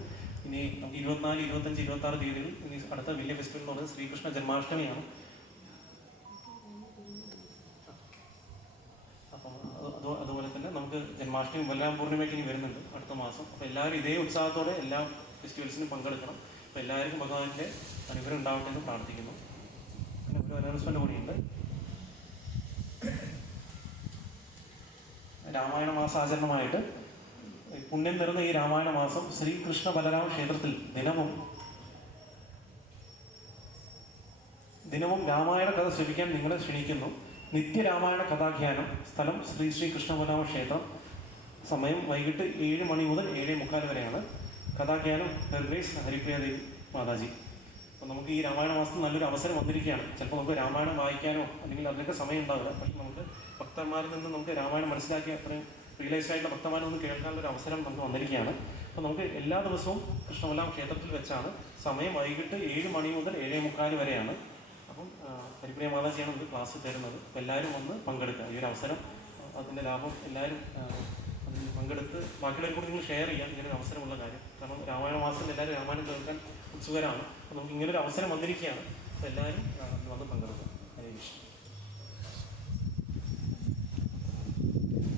24, 25, 26 തീയതികളിൽ ഇനി അടുത്ത വലിയ ഫെസ്റ്റിവൽ എന്ന് പറയുന്നത് ശ്രീകൃഷ്ണ ജന്മാഷ്ടമിയാണ്. അപ്പം അതുപോലെ തന്നെ നമുക്ക് ജന്മാഷ്ടമി വല്ലഭ പൂർണ്ണിമയ്ക്ക് ഇനി വരുന്നുണ്ട് അടുത്ത മാസം. അപ്പോൾ എല്ലാവരും ഇതേ ഉത്സാഹത്തോടെ എല്ലാ ഫെസ്റ്റിവൽസിനും പങ്കെടുക്കണം. അപ്പോൾ എല്ലാവർക്കും ഭഗവാന്റെ അനുഗ്രഹം ഉണ്ടാവട്ടെ എന്ന് പ്രാർത്ഥിക്കുന്നു. പിന്നെ ഒരു അനൗൺസ്മെന്റ് കൂടിയുണ്ട്. രാമായണ മാസാചരണമായിട്ട് പുണ്യം നിറഞ്ഞ ഈ രാമായണ മാസം ശ്രീകൃഷ്ണ ബലരാമ ക്ഷേത്രത്തിൽ ദിനവും രാമായണ കഥ ശ്രമിക്കാൻ നിങ്ങളെ ക്ഷണിക്കുന്നു. നിത്യരാമായണ കഥാഖ്യാനം. സ്ഥലം ശ്രീ കൃഷ്ണ ബലരാമ ക്ഷേത്രം. സമയം വൈകിട്ട് 7 മണി മുതൽ 7:45 വരെയാണ്. കഥാഖ്യാനം ഹെർഗ്രേസ് ഹരിപ്രിയാദേവി മാതാജി. അപ്പോൾ നമുക്ക് ഈ രാമായണ മാസത്തിൽ നല്ലൊരു അവസരം വന്നിരിക്കുകയാണ്. ചിലപ്പോൾ നമുക്ക് രാമായണം വായിക്കാനോ അല്ലെങ്കിൽ അതിനൊക്കെ സമയം ഉണ്ടാവില്ല. പക്ഷെ നമുക്ക് ഭക്തന്മാരിൽ നിന്ന് നമുക്ക് രാമായണം മനസ്സിലാക്കി അത്രയും റിയലൈസ്ഡ് ആയിട്ടുള്ള ഭക്തന്മാരിൽ നിന്ന് കേൾക്കാനുള്ള ഒരു അവസരം നമുക്ക് വന്നിരിക്കുകയാണ്. അപ്പോൾ നമുക്ക് എല്ലാ ദിവസവും കൃഷ്ണബലരാമ ക്ഷേത്രത്തിൽ വെച്ചാണ്. സമയം വൈകിട്ട് 7 മണി മുതൽ 7:45 വരെയാണ്. അപ്പം ഹരിപ്രിയ മാതാജിയാണ് നമുക്ക് ക്ലാസ് തരുന്നത്. അപ്പോൾ എല്ലാവരും വന്ന് പങ്കെടുക്കുക. ഈ ഒരു അവസരം, അതിൻ്റെ ലാഭം എല്ലാവരും അതിൽ പങ്കെടുത്ത് ബാക്കിയുള്ളവർ കൂടി നിങ്ങൾ ഷെയർ ചെയ്യാൻ ഇങ്ങനൊരു അവസരമുള്ള കാര്യം. കാരണം രാമായണ മാസത്തിൽ എല്ലാവരും രാമായണം കേൾക്കാൻ ഉത്സുകരാണ്. അപ്പോൾ നമുക്ക് ഇങ്ങനൊരു അവസരം വന്നിരിക്കുകയാണ്. അപ്പോൾ എല്ലാവരും വന്ന് പങ്കെടുക്കുക. ഹരേ കൃഷ്ണ.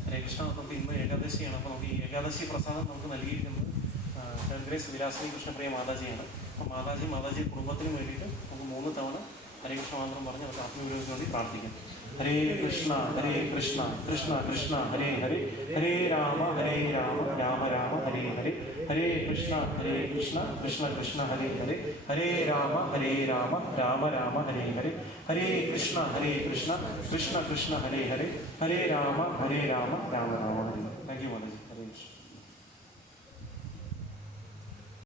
ഹരേ കൃഷ്ണ. നമുക്ക് ഇന്ന് ഏകാദശിയാണ്. അപ്പോൾ നമുക്ക് ഈ ഏകാദശി പ്രസാദം നമുക്ക് നൽകിയിരിക്കുന്നത് ഹെർഗ്രേസ് വിലാസിനി കൃഷ്ണപ്രിയ മാതാജിയാണ്. അപ്പോൾ മാതാജി കുടുംബത്തിന് വേണ്ടിയിട്ട് നമുക്ക് 3 തവണ ഹരേ കൃഷ്ണ മാത്രം പറഞ്ഞ് നമുക്ക് ആത്മവിരോധത്തിന് വേണ്ടി പ്രാർത്ഥിക്കാം. ഹരേ കൃഷ്ണ കൃഷ്ണ കൃഷ്ണ ഹരേ ഹരേ, ഹരേ രാമ രാമ രാമ ഹരേ ഹരേ, ഹരേ കൃഷ്ണ കൃഷ്ണ കൃഷ്ണ ഹരേ ഹരേ, ഹരേ രാമ രാമ രാമ ഹരേ ഹരേ, ഹരേ കൃഷ്ണ കൃഷ്ണ കൃഷ്ണ ഹരേ ഹരേ, ഹരേ രാമ രാമ രാമ